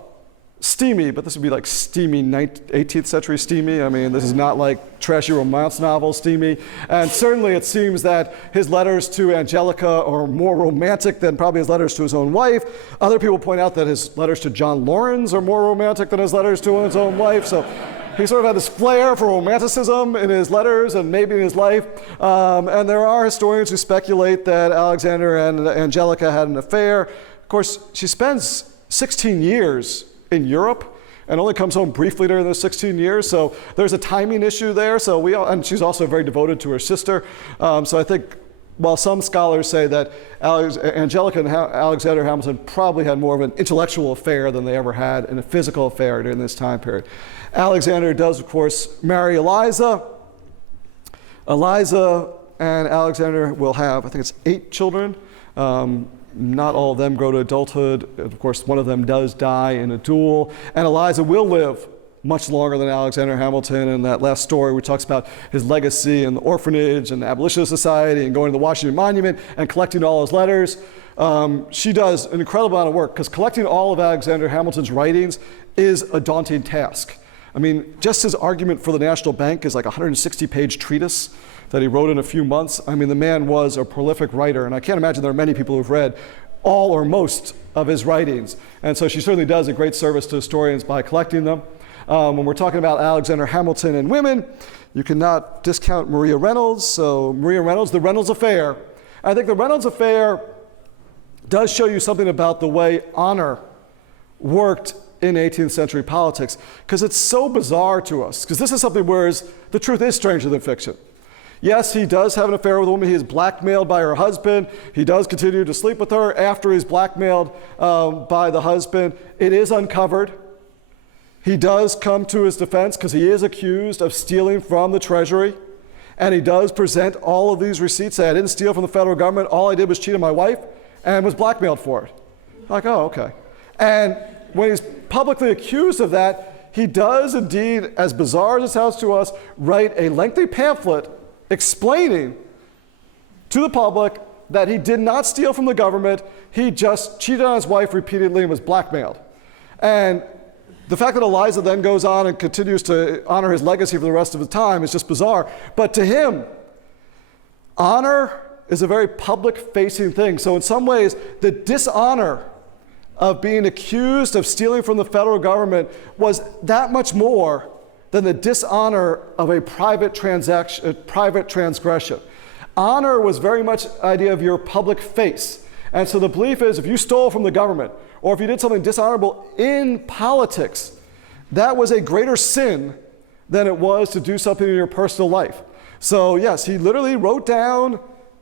steamy, but this would be like steamy 18th century steamy. I mean, this is not like trashy romance novel steamy. And certainly it seems that his letters to Angelica are more romantic than probably his letters to his own wife. Other people point out that his letters to John Laurens are more romantic than his letters to his own wife. So he sort of had this flair for romanticism in his letters and maybe in his life. And there are historians who speculate that Alexander and Angelica had an affair. Of course, she spends 16 years in Europe and only comes home briefly during those 16 years. So there's a timing issue there. And she's also very devoted to her sister. So I think while some scholars say that Angelica and Alexander Hamilton probably had more of an intellectual affair than they ever had in a physical affair during this time period. Alexander does, of course, marry Eliza. Eliza and Alexander will have, I think it's 8 children. Not all of them grow to adulthood. Of course, one of them does die in a duel. And Eliza will live much longer than Alexander Hamilton. In that last story, which talks about his legacy in the orphanage and the Abolitionist Society and going to the Washington Monument and collecting all his letters. She does an incredible amount of work because collecting all of Alexander Hamilton's writings is a daunting task. I mean, just his argument for the National Bank is like a 160-page treatise that he wrote in a few months. I mean, the man was a prolific writer, and I can't imagine there are many people who've read all or most of his writings. And so she certainly does a great service to historians by collecting them. When we're talking about Alexander Hamilton and women, you cannot discount Maria Reynolds. So Maria Reynolds, the Reynolds Affair. I think the Reynolds Affair does show you something about the way honor worked in 18th century politics, because it's so bizarre to us, because this is something where the truth is stranger than fiction. Yes, he does have an affair with a woman. He is blackmailed by her husband. He does continue to sleep with her after he's blackmailed by the husband. It is uncovered. He does come to his defense because he is accused of stealing from the Treasury. And he does present all of these receipts. Say, I didn't steal from the federal government. All I did was cheat on my wife and was blackmailed for it. Like, oh, okay. And when he's publicly accused of that, he does indeed, as bizarre as it sounds to us, write a lengthy pamphlet explaining to the public that he did not steal from the government, he just cheated on his wife repeatedly and was blackmailed. And the fact that Eliza then goes on and continues to honor his legacy for the rest of his time is just bizarre. But to him, honor is a very public-facing thing. So in some ways, the dishonor of being accused of stealing from the federal government was that much more than the dishonor of a private transaction, a private transgression. Honor was very much the idea of your public face. And so the belief is if you stole from the government or if you did something dishonorable in politics, that was a greater sin than it was to do something in your personal life. So yes, he literally wrote down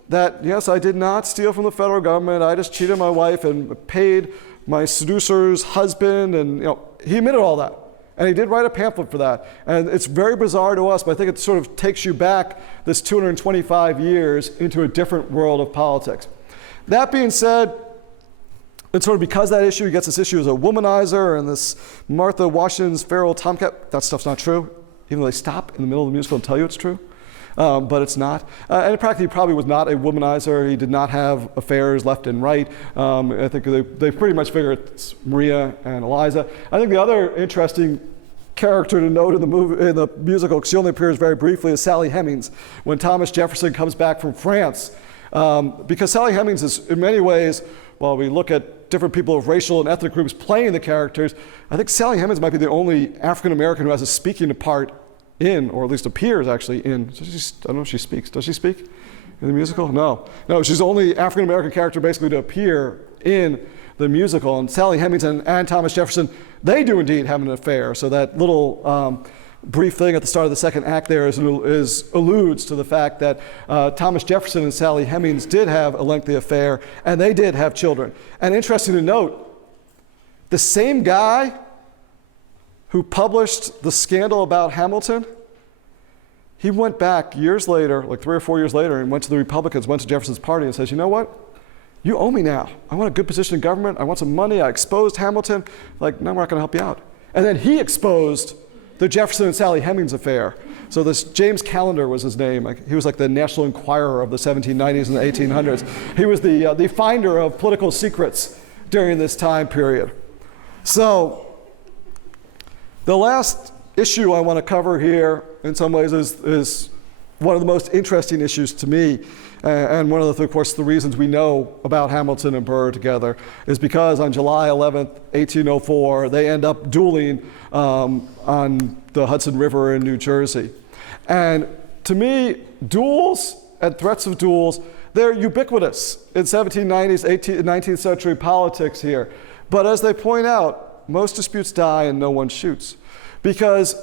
that, yes, I did not steal from the federal government. I just cheated my wife and paid my seducer's husband. And he admitted all that. And he did write a pamphlet for that. And it's very bizarre to us, but I think it sort of takes you back this 225 years into a different world of politics. That being said, and sort of because that issue, he gets this issue as a womanizer and this Martha Washington's feral tomcat. That stuff's not true, even though they stop in the middle of the musical and tell you it's true. But it's not. And in practice, he probably was not a womanizer. He did not have affairs left and right. I think they pretty much figure it's Maria and Eliza. I think the other interesting character to note in the musical, because she only appears very briefly, is Sally Hemings. When Thomas Jefferson comes back from France, because Sally Hemings is, in many ways, while we look at different people of racial and ethnic groups playing the characters, I think Sally Hemings might be the only African American who has a speaking part in, or at least appears actually in. I don't know if she speaks. Does she speak in the musical? No, she's the only African American character basically to appear in the musical. And Sally Hemings and Thomas Jefferson, they do indeed have an affair. So that little brief thing at the start of the second act there alludes to the fact that Thomas Jefferson and Sally Hemings did have a lengthy affair, and they did have children. And interesting to note, the same guy who published the scandal about Hamilton, he went back years later, like 3 or 4 years later, and went to the Republicans, went to Jefferson's party and says, you know what? You owe me now. I want a good position in government. I want some money. I exposed Hamilton. Like, no, we're not going to help you out. And then he exposed the Jefferson and Sally Hemings affair. So this James Callender was his name. He was like the National Enquirer of the 1790s and the 1800s. He was the finder of political secrets during this time period. So the last issue I want to cover here, in some ways, is one of the most interesting issues to me, and one of the, of course, the reasons we know about Hamilton and Burr together is because on July 11th, 1804, they end up dueling on the Hudson River in New Jersey. And to me, duels and threats of duels, they're ubiquitous in 1790s, 18th, 19th century politics here. But as they point out, most disputes die and no one shoots. Because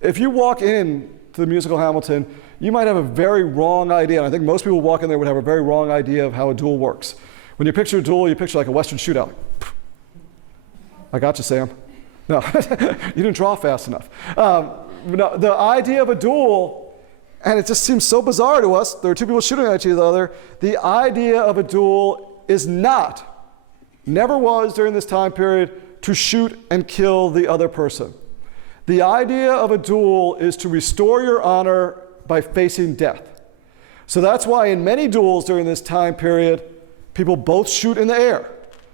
if you walk in to the musical Hamilton, you might have a very wrong idea, and I think most people who walk in there would have a very wrong idea of how a duel works. When you picture a duel, you picture like a Western shootout. I got you, Sam. No, you didn't draw fast enough. No, the idea of a duel, and it just seems so bizarre to us, there are two people shooting at each other, the idea of a duel is not, never was during this time period, to shoot and kill the other person. The idea of a duel is to restore your honor by facing death. So that's why in many duels during this time period, people both shoot in the air.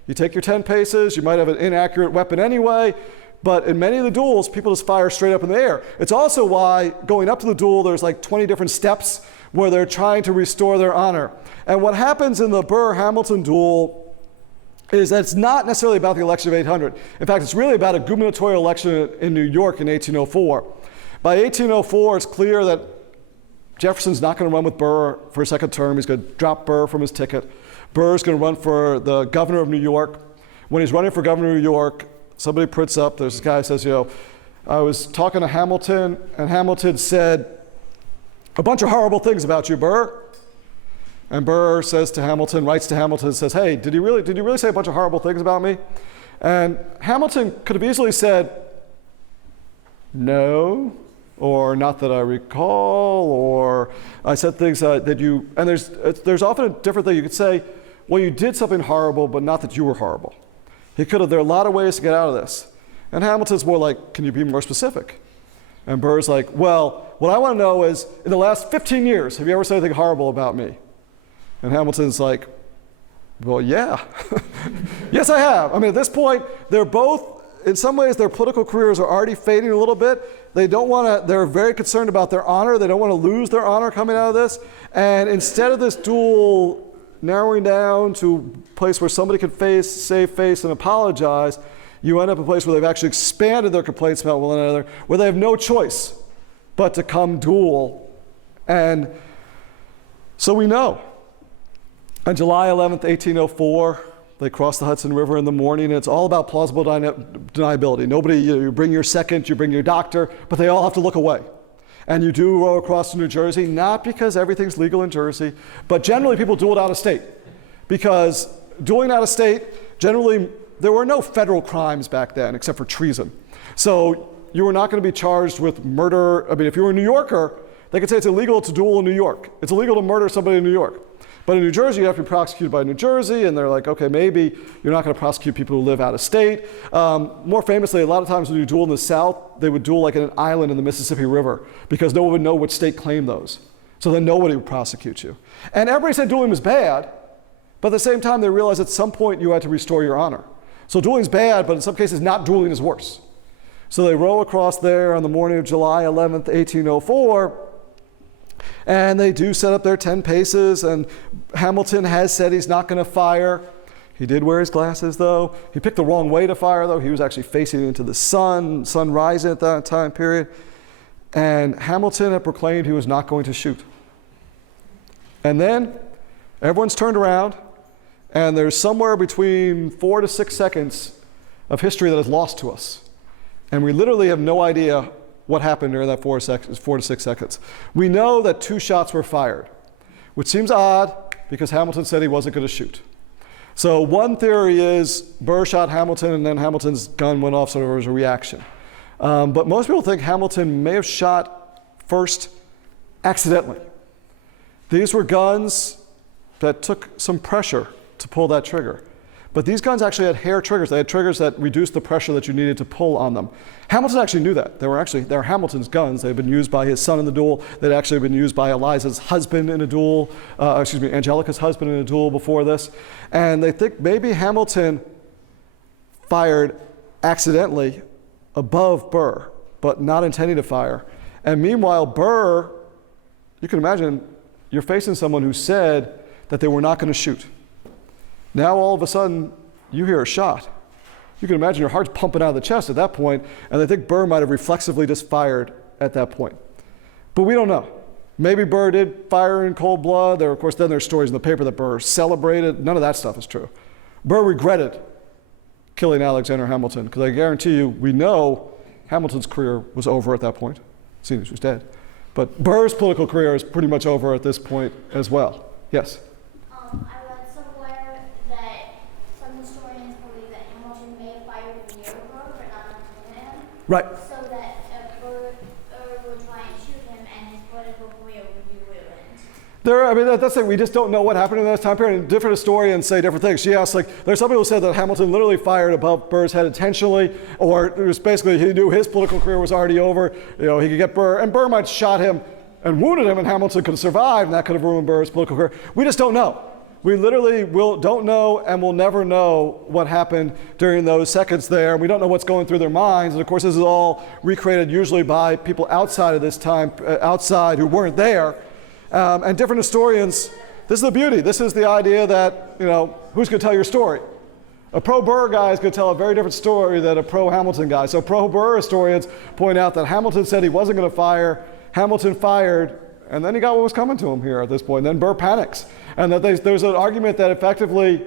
You take your 10 paces, you might have an inaccurate weapon anyway, but in many of the duels, people just fire straight up in the air. It's also why going up to the duel, there's like 20 different steps where they're trying to restore their honor. And what happens in the Burr-Hamilton duel is that it's not necessarily about the election of 800. In fact, it's really about a gubernatorial election in New York in 1804. By 1804, it's clear that Jefferson's not going to run with Burr for a second term. He's going to drop Burr from his ticket. Burr's going to run for the governor of New York. When he's running for governor of New York, somebody prints up, there's this guy who says, I was talking to Hamilton, and Hamilton said a bunch of horrible things about you, Burr. And Burr says to Hamilton, writes to Hamilton, and says, hey, did you really say a bunch of horrible things about me? And Hamilton could have easily said, no, or not that I recall, or I said things that you, and there's often a different thing. You could say, well, you did something horrible, but not that you were horrible. There are a lot of ways to get out of this. And Hamilton's more like, can you be more specific? And Burr's like, well, what I want to know is, in the last 15 years, have you ever said anything horrible about me? And Hamilton's like, well, yeah. Yes, I have. I mean, at this point, they're both in some ways, their political careers are already fading a little bit. They don't want to, they're very concerned about their honor. They don't want to lose their honor coming out of this. And instead of this duel narrowing down to a place where somebody could save face and apologize, you end up in a place where they've actually expanded their complaints about one another, where they have no choice but to come duel. And so we know. On July 11th, 1804, they cross the Hudson River in the morning, and it's all about plausible deniability. Nobody, you bring your second, you bring your doctor, but they all have to look away. And you do row across to New Jersey, not because everything's legal in Jersey, but generally people dueled out of state. Because dueling out of state, generally, there were no federal crimes back then except for treason. So you were not going to be charged with murder. I mean, if you were a New Yorker, they could say it's illegal to duel in New York. It's illegal to murder somebody in New York. But in New Jersey, you have to be prosecuted by New Jersey, and they're like, okay, maybe you're not going to prosecute people who live out of state. More famously, a lot of times when you duel in the South, they would duel like in an island in the Mississippi River because no one would know which state claimed those. So then nobody would prosecute you. And everybody said dueling was bad, but at the same time, they realized at some point you had to restore your honor. So dueling's bad, but in some cases, not dueling is worse. So they row across there on the morning of July 11th, 1804, and they do set up their 10 paces, and Hamilton has said he's not going to fire. He did wear his glasses, though. He picked the wrong way to fire, though. He was actually facing into the sun rising at that time period. And Hamilton had proclaimed he was not going to shoot. And then everyone's turned around, and there's somewhere between 4 to 6 seconds of history that is lost to us. And we literally have no idea what happened during that 4 to 6 seconds. We know that 2 shots were fired, which seems odd because Hamilton said he wasn't going to shoot. So one theory is Burr shot Hamilton and then Hamilton's gun went off, so there was a reaction. But most people think Hamilton may have shot first accidentally. These were guns that took some pressure to pull that trigger. But these guns actually had hair triggers. They had triggers that reduced the pressure that you needed to pull on them. Hamilton actually knew that. They were Hamilton's guns. They had been used by his son in the duel. They'd actually been used by Eliza's husband in a duel, Angelica's husband in a duel before this. And they think maybe Hamilton fired accidentally above Burr, but not intending to fire. And meanwhile, Burr, you can imagine, you're facing someone who said that they were not going to shoot. Now all of a sudden, you hear a shot. You can imagine your heart's pumping out of the chest at that point, and they think Burr might have reflexively just fired at that point. But we don't know. Maybe Burr did fire in cold blood. Of course, then there's stories in the paper that Burr celebrated. None of that stuff is true. Burr regretted killing Alexander Hamilton, because I guarantee you, we know Hamilton's career was over at that point, seeing as he was dead. But Burr's political career is pretty much over at this point as well. Yes? I read somewhere that some historians believe that Hamilton may have fired near Burr, but not on him. Right. So that Burr would try and shoot him and his political career would be ruined. That's it. We just don't know what happened in that time period. And different historians say different things. She asks, there's some people who said that Hamilton literally fired above Burr's head intentionally, or it was basically he knew his political career was already over. He could get Burr, and Burr might have shot him and wounded him, and Hamilton could have survived, and that could have ruined Burr's political career. We just don't know. We literally don't know, and we'll never know what happened during those seconds there. We don't know what's going through their minds. And of course, this is all recreated usually by people outside of this time, outside who weren't there. And different historians, this is the beauty. This is the idea that, who's going to tell your story? A pro-Burr guy is going to tell a very different story than a pro-Hamilton guy. So pro-Burr historians point out that Hamilton said he wasn't going to fire, Hamilton fired, and then he got what was coming to him here at this point. And then Burr panics. And that there's an argument that effectively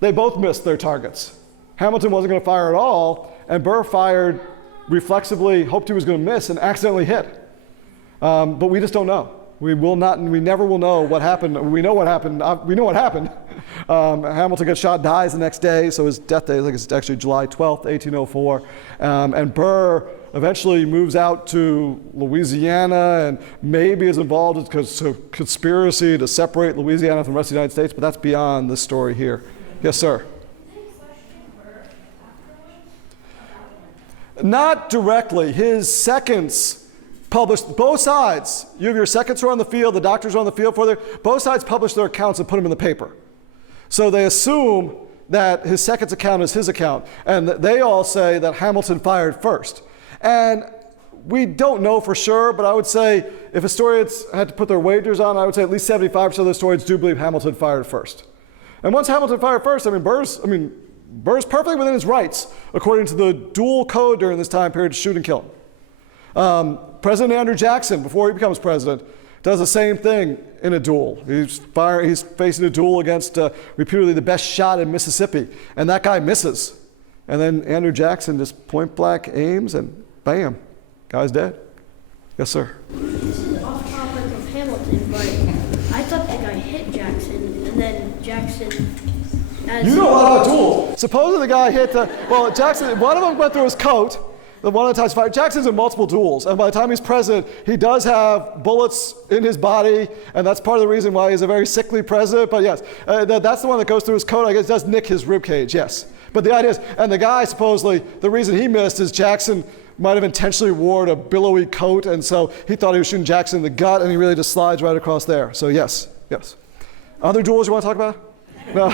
they both missed their targets. Hamilton wasn't going to fire at all, and Burr fired reflexively, hoped he was going to miss, and accidentally hit. But we just don't know. We never will know what happened. We know what happened. We know what happened. Hamilton gets shot, dies the next day, so his death day, I think it's actually July 12th, 1804. And Burr eventually moves out to Louisiana and maybe is involved in a conspiracy to separate Louisiana from the rest of the United States, but that's beyond this story here. Yes, sir? Not directly. His seconds published, both sides, you have your seconds who are on the field, the doctors are on the field for them, both sides publish their accounts and put them in the paper. So they assume that his second's account is his account. And they all say that Hamilton fired first. And we don't know for sure, but I would say if historians had to put their wagers on, I would say at least 75% of the historians do believe Hamilton fired first. And once Hamilton fired first, Burr's perfectly within his rights, according to the dual code during this time period, to shoot and kill him. President Andrew Jackson, before he becomes president, does the same thing in a duel. He's facing a duel against reputedly the best shot in Mississippi, and that guy misses. And then Andrew Jackson just point blank aims, and bam, guy's dead. Yes, sir. This is off topic of Hamilton, but I thought the guy hit Jackson, and then Jackson. You know a lot about duels. Supposedly the guy hit Jackson, one of them went through his coat, the one of the times fired. Jackson's in multiple duels, and by the time he's president, he does have bullets in his body, and that's part of the reason why he's a very sickly president, but yes, that's the one that goes through his coat, I guess does nick his ribcage, yes. But the idea is, and the guy supposedly, the reason he missed is Jackson might have intentionally worn a billowy coat, and so he thought he was shooting Jackson in the gut, and he really just slides right across there. So yes. Other duels you want to talk about? No.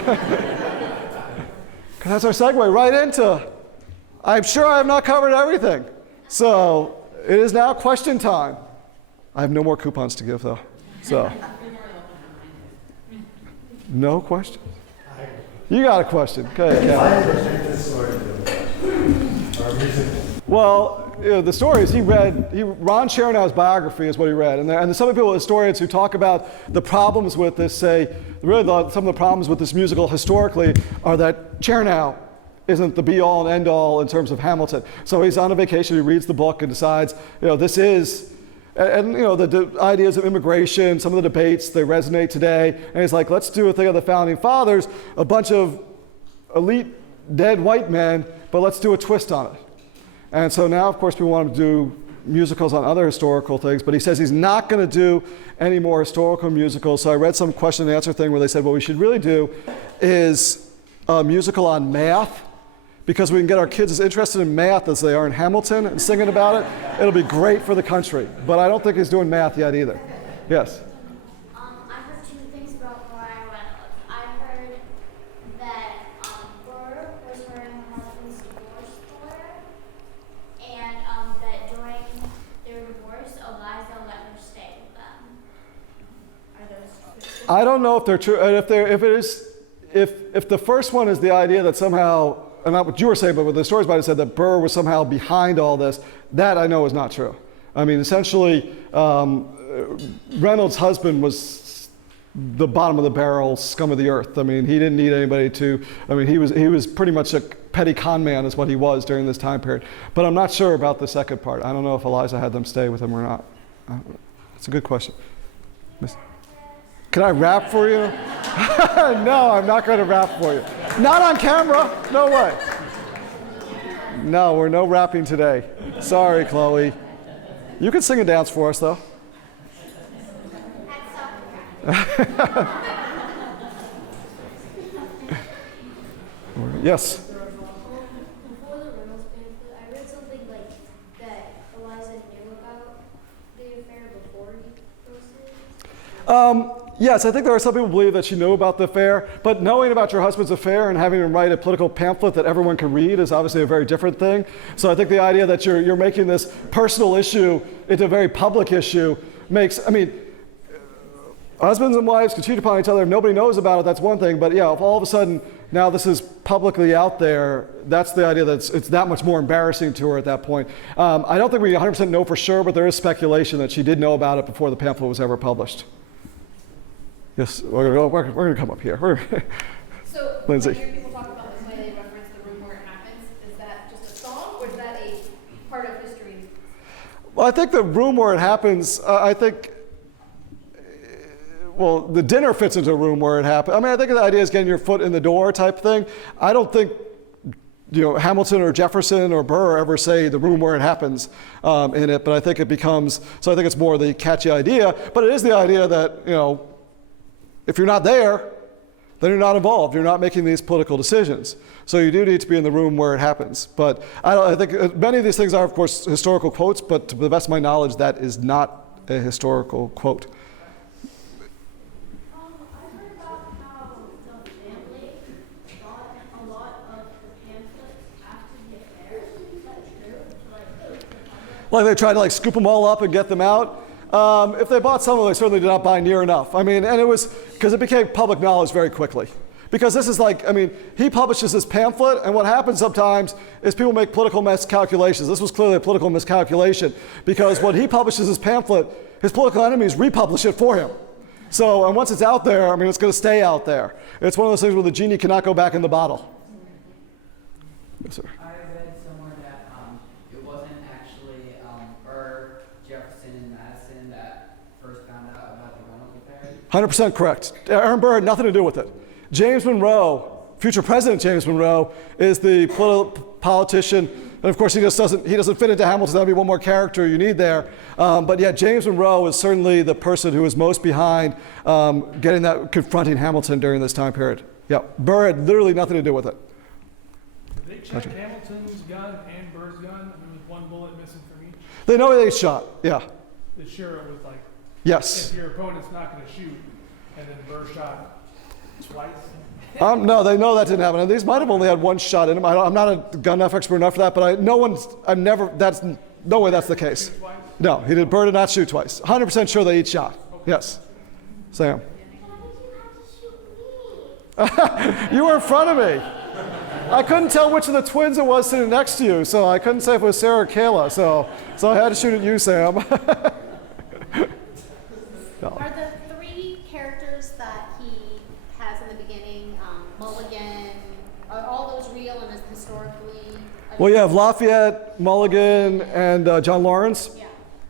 That's our segue right into, I'm sure I have not covered everything. So it is now question time. I have no more coupons to give though. So, no questions? You got a question. Okay, well, the story is Ron Chernow's biography is what he read. And some people, historians who talk about the problems with this say, really some of the problems with this musical historically are that Chernow isn't the be-all and end-all in terms of Hamilton. So he's on a vacation, he reads the book and decides, this is, and the ideas of immigration, some of the debates, they resonate today. And he's like, let's do a thing of the Founding Fathers, a bunch of elite dead white men, but let's do a twist on it. And so now, of course, people want to do musicals on other historical things, but he says he's not going to do any more historical musicals. So I read some question and answer thing where they said what we should really do is a musical on math, because we can get our kids as interested in math as they are in Hamilton and singing about it. It'll be great for the country. But I don't think he's doing math yet either. Yes? I heard two things about Mariah Reynolds. I heard that Burr was her and her husband's divorce lawyer, and that during their divorce, Eliza let her stay with them. Are those true? I don't know if they're true. And if the first one is the idea that somehow, and not what you were saying, but what the stories about it said that Burr was somehow behind all this, that I know is not true. I mean, essentially, Reynolds' husband was the bottom of the barrel, scum of the earth. I mean, he didn't need anybody to, he was pretty much a petty con man is what he was during this time period. But I'm not sure about the second part. I don't know if Eliza had them stay with him or not. That's a good question. Can I rap for you? No, I'm not going to rap for you. Not on camera. No way. No, we're no rapping today. Sorry, Chloe. You can sing and dance for us, though. Yes. Before the Reynolds pamphlet, I read something like that Eliza knew about the affair before he posted. Yes, I think there are some people who believe that she knew about the affair, but knowing about your husband's affair and having him write a political pamphlet that everyone can read is obviously a very different thing. So I think the idea that you're making this personal issue into a very public issue makes, husbands and wives can cheat upon each other if nobody knows about it, that's one thing, but yeah, if all of a sudden now this is publicly out there, that's the idea that it's that much more embarrassing to her at that point. I don't think we 100% know for sure, but there is speculation that she did know about it before the pamphlet was ever published. Yes, we're going to come up here. So Lindsay. when I hear people talk about this way, they reference the room where it happens. Is that just a song, or is that a part of history? Well, I think the room where it happens, the dinner fits into a room where it happened. I think the idea is getting your foot in the door type thing. I don't think Hamilton or Jefferson or Burr ever say the room where it happens in it, but I think it becomes, so I think it's more the catchy idea, but it is the idea that, if you're not there, then you're not involved. You're not making these political decisions. So you do need to be in the room where it happens. But I think many of these things are, of course, historical quotes, but to the best of my knowledge, that is not a historical quote. I heard about how the family thought Like they tried to like scoop them all up and get them out. If they bought some of them, they certainly did not buy near enough. I mean, and it was because it became public knowledge very quickly. Because this is like, I mean, he publishes this pamphlet, and what happens sometimes is people make political miscalculations. This was clearly a political miscalculation, because when he publishes his pamphlet, his political enemies republish it for him. So, and once it's out there, I mean, it's going to stay out there. It's one of those things where the genie cannot go back in the bottle. Yes, sir. I read somewhere that it wasn't actually Burr, Jefferson, and Madison that first found out about the Reynolds affair. 100% correct. Aaron Burr had nothing to do with it. James Monroe, future President James Monroe, is the politician, and of course he doesn't fit into Hamilton. That'd be one more character you need there. But yeah, James Monroe is certainly the person who is most behind confronting Hamilton during this time period. Yeah, Burr had literally nothing to do with it. Did they check Hamilton's gun and Burr's gun? I mean, with one bullet missing from each? They know they shot. Yeah. The sheriff was like, Yes. if your opponent's not going to shoot, and then Burr shot twice. No, they know that didn't happen. And these might have only had one shot in them. I'm not a gun expert enough for that, but no way that's the case. Twice? No, Burr did not shoot twice. 100% sure they each shot. Yes. Sam. You were in front of me. I couldn't tell which of the twins it was sitting next to you, so I couldn't say if it was Sarah or Kayla. So I had to shoot at you, Sam. No. Are the three characters that he has in the beginning, Mulligan, are all those real and is historically? Well, you have Lafayette, Mulligan, and John Lawrence. Yeah.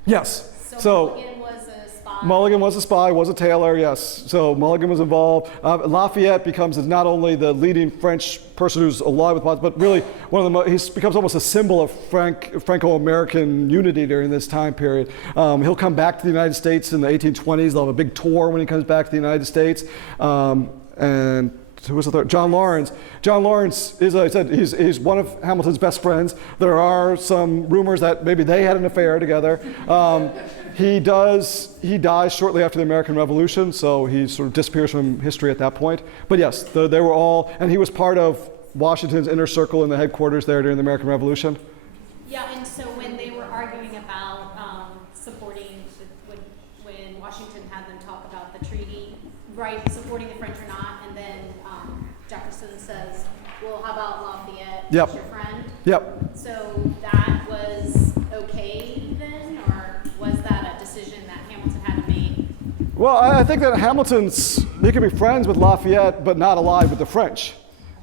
Yes. So Mulligan was a spy. Mulligan was a spy, was a tailor, yes. So Mulligan was involved. Lafayette becomes not only the leading French person who's alive with bonds, but really one of the he becomes almost a symbol of Franco-American unity during this time period. He'll come back to the United States in the 1820s. They'll have a big tour when he comes back to the United States. And who was the third? John Lawrence. John Lawrence is, as I said, he's one of Hamilton's best friends. There are some rumors that maybe they had an affair together. He dies shortly after the American Revolution, so he sort of disappears from history at that point. But yes, they were all, and he was part of Washington's inner circle in the headquarters there during the American Revolution. Yeah, and so when they were arguing about supporting, when Washington had them talk about the treaty, right, supporting the French or not, and then Jefferson says, well, how about Lafayette? Yep. As your friend? Yep. So that was okay then, or was that a decision that Hamilton had to make? Well, I think that he can be friends with Lafayette, but not allied with the French.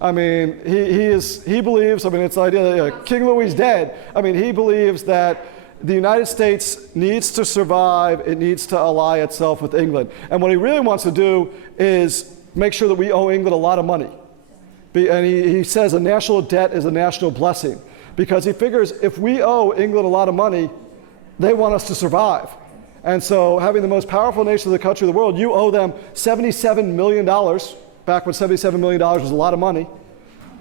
I mean, he believes, I mean, it's the idea that King Louis is dead. I mean, he believes that the United States needs to survive, it needs to ally itself with England. And what he really wants to do is make sure that we owe England a lot of money. And he says a national debt is a national blessing, because he figures if we owe England a lot of money, they want us to survive. And so having the most powerful nation of the country of the world, you owe them $77 million, back when $77 million was a lot of money.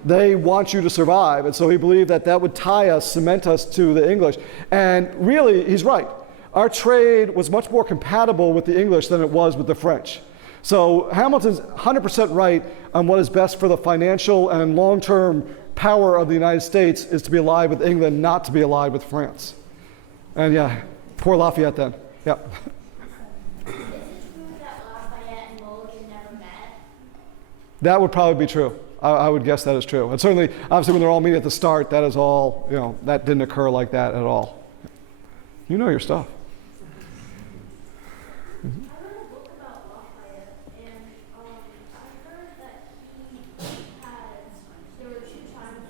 They want you to survive. And so he believed that that would tie us, cement us to the English. And really, he's right. Our trade was much more compatible with the English than it was with the French. So Hamilton's 100% right on what is best for the financial and long-term power of the United States is to be allied with England, not to be allied with France. And yeah, poor Lafayette then. Yeah. Is it true that Lafayette and Mulligan never met? That would probably be true. I would guess that is true. And certainly, obviously, when they're all meeting at the start, that is all, that didn't occur like that at all. You know your stuff. I read a book about Lafayette, and I heard that there were two times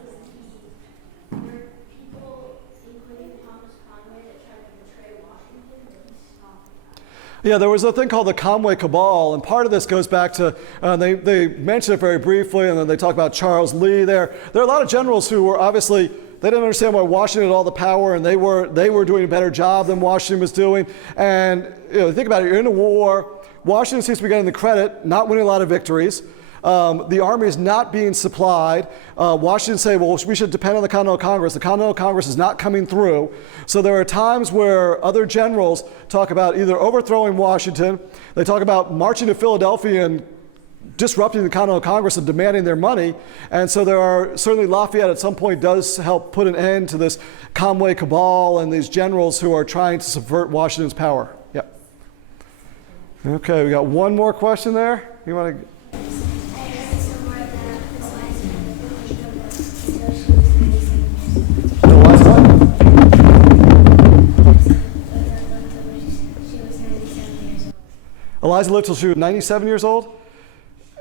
where people, including Thomas Conway, that tried to betray Washington, but he stopped that. Yeah, there was a thing called the Conway Cabal, and part of this goes back to, they mention it very briefly, and then they talk about Charles Lee there. There are a lot of generals who were obviously, they didn't understand why Washington had all the power, and they were doing a better job than Washington was doing. And think about it, you're in a war, Washington seems to be getting the credit, not winning a lot of victories. The army is not being supplied. Washington say, well, we should depend on the Continental Congress. The Continental Congress is not coming through. So there are times where other generals talk about either overthrowing Washington, they talk about marching to Philadelphia and disrupting the Continental Congress and demanding their money. And so there are, certainly Lafayette at some point does help put an end to this Conway cabal and these generals who are trying to subvert Washington's power. Yeah. Okay, we got one more question there. You want to? I heard somewhere that Eliza lived until she was 97 years old. Eliza lived till she was 97 years old?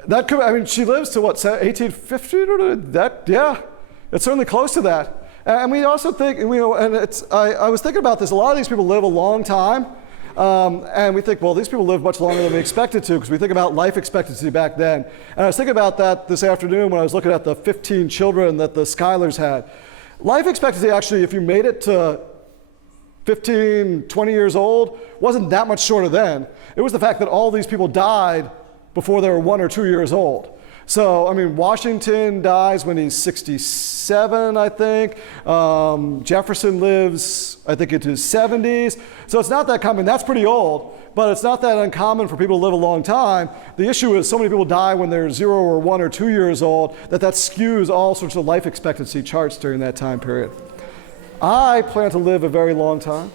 That could, I mean, she lives to what, 1850? That, yeah, it's certainly close to that. And we also think, you know, and it's, I was thinking about this, a lot of these people live a long time, and we think, well, these people live much longer than we expected to, because we think about life expectancy back then. And I was thinking about that this afternoon when I was looking at the 15 children that the Schuyler's had. Life expectancy, actually, if you made it to 15, 20 years old, wasn't that much shorter then. It was the fact that all these people died before they were 1 or 2 years old. So, I mean, Washington dies when he's 67, I think. Jefferson lives, I think, into his 70s. So it's not that common. That's pretty old, but it's not that uncommon for people to live a long time. The issue is so many people die when they're 0 or 1 or 2 years old that skews all sorts of life expectancy charts during that time period. I plan to live a very long time.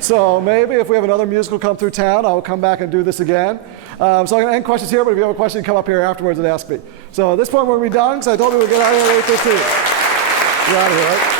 So maybe if we have another musical come through town, I'll come back and do this again. So I'm going to end questions here, but if you have a question, come up here afterwards and ask me. So at this point, we're going to be done, because I told you we'd get out of here at 8:15. You're out of here, right?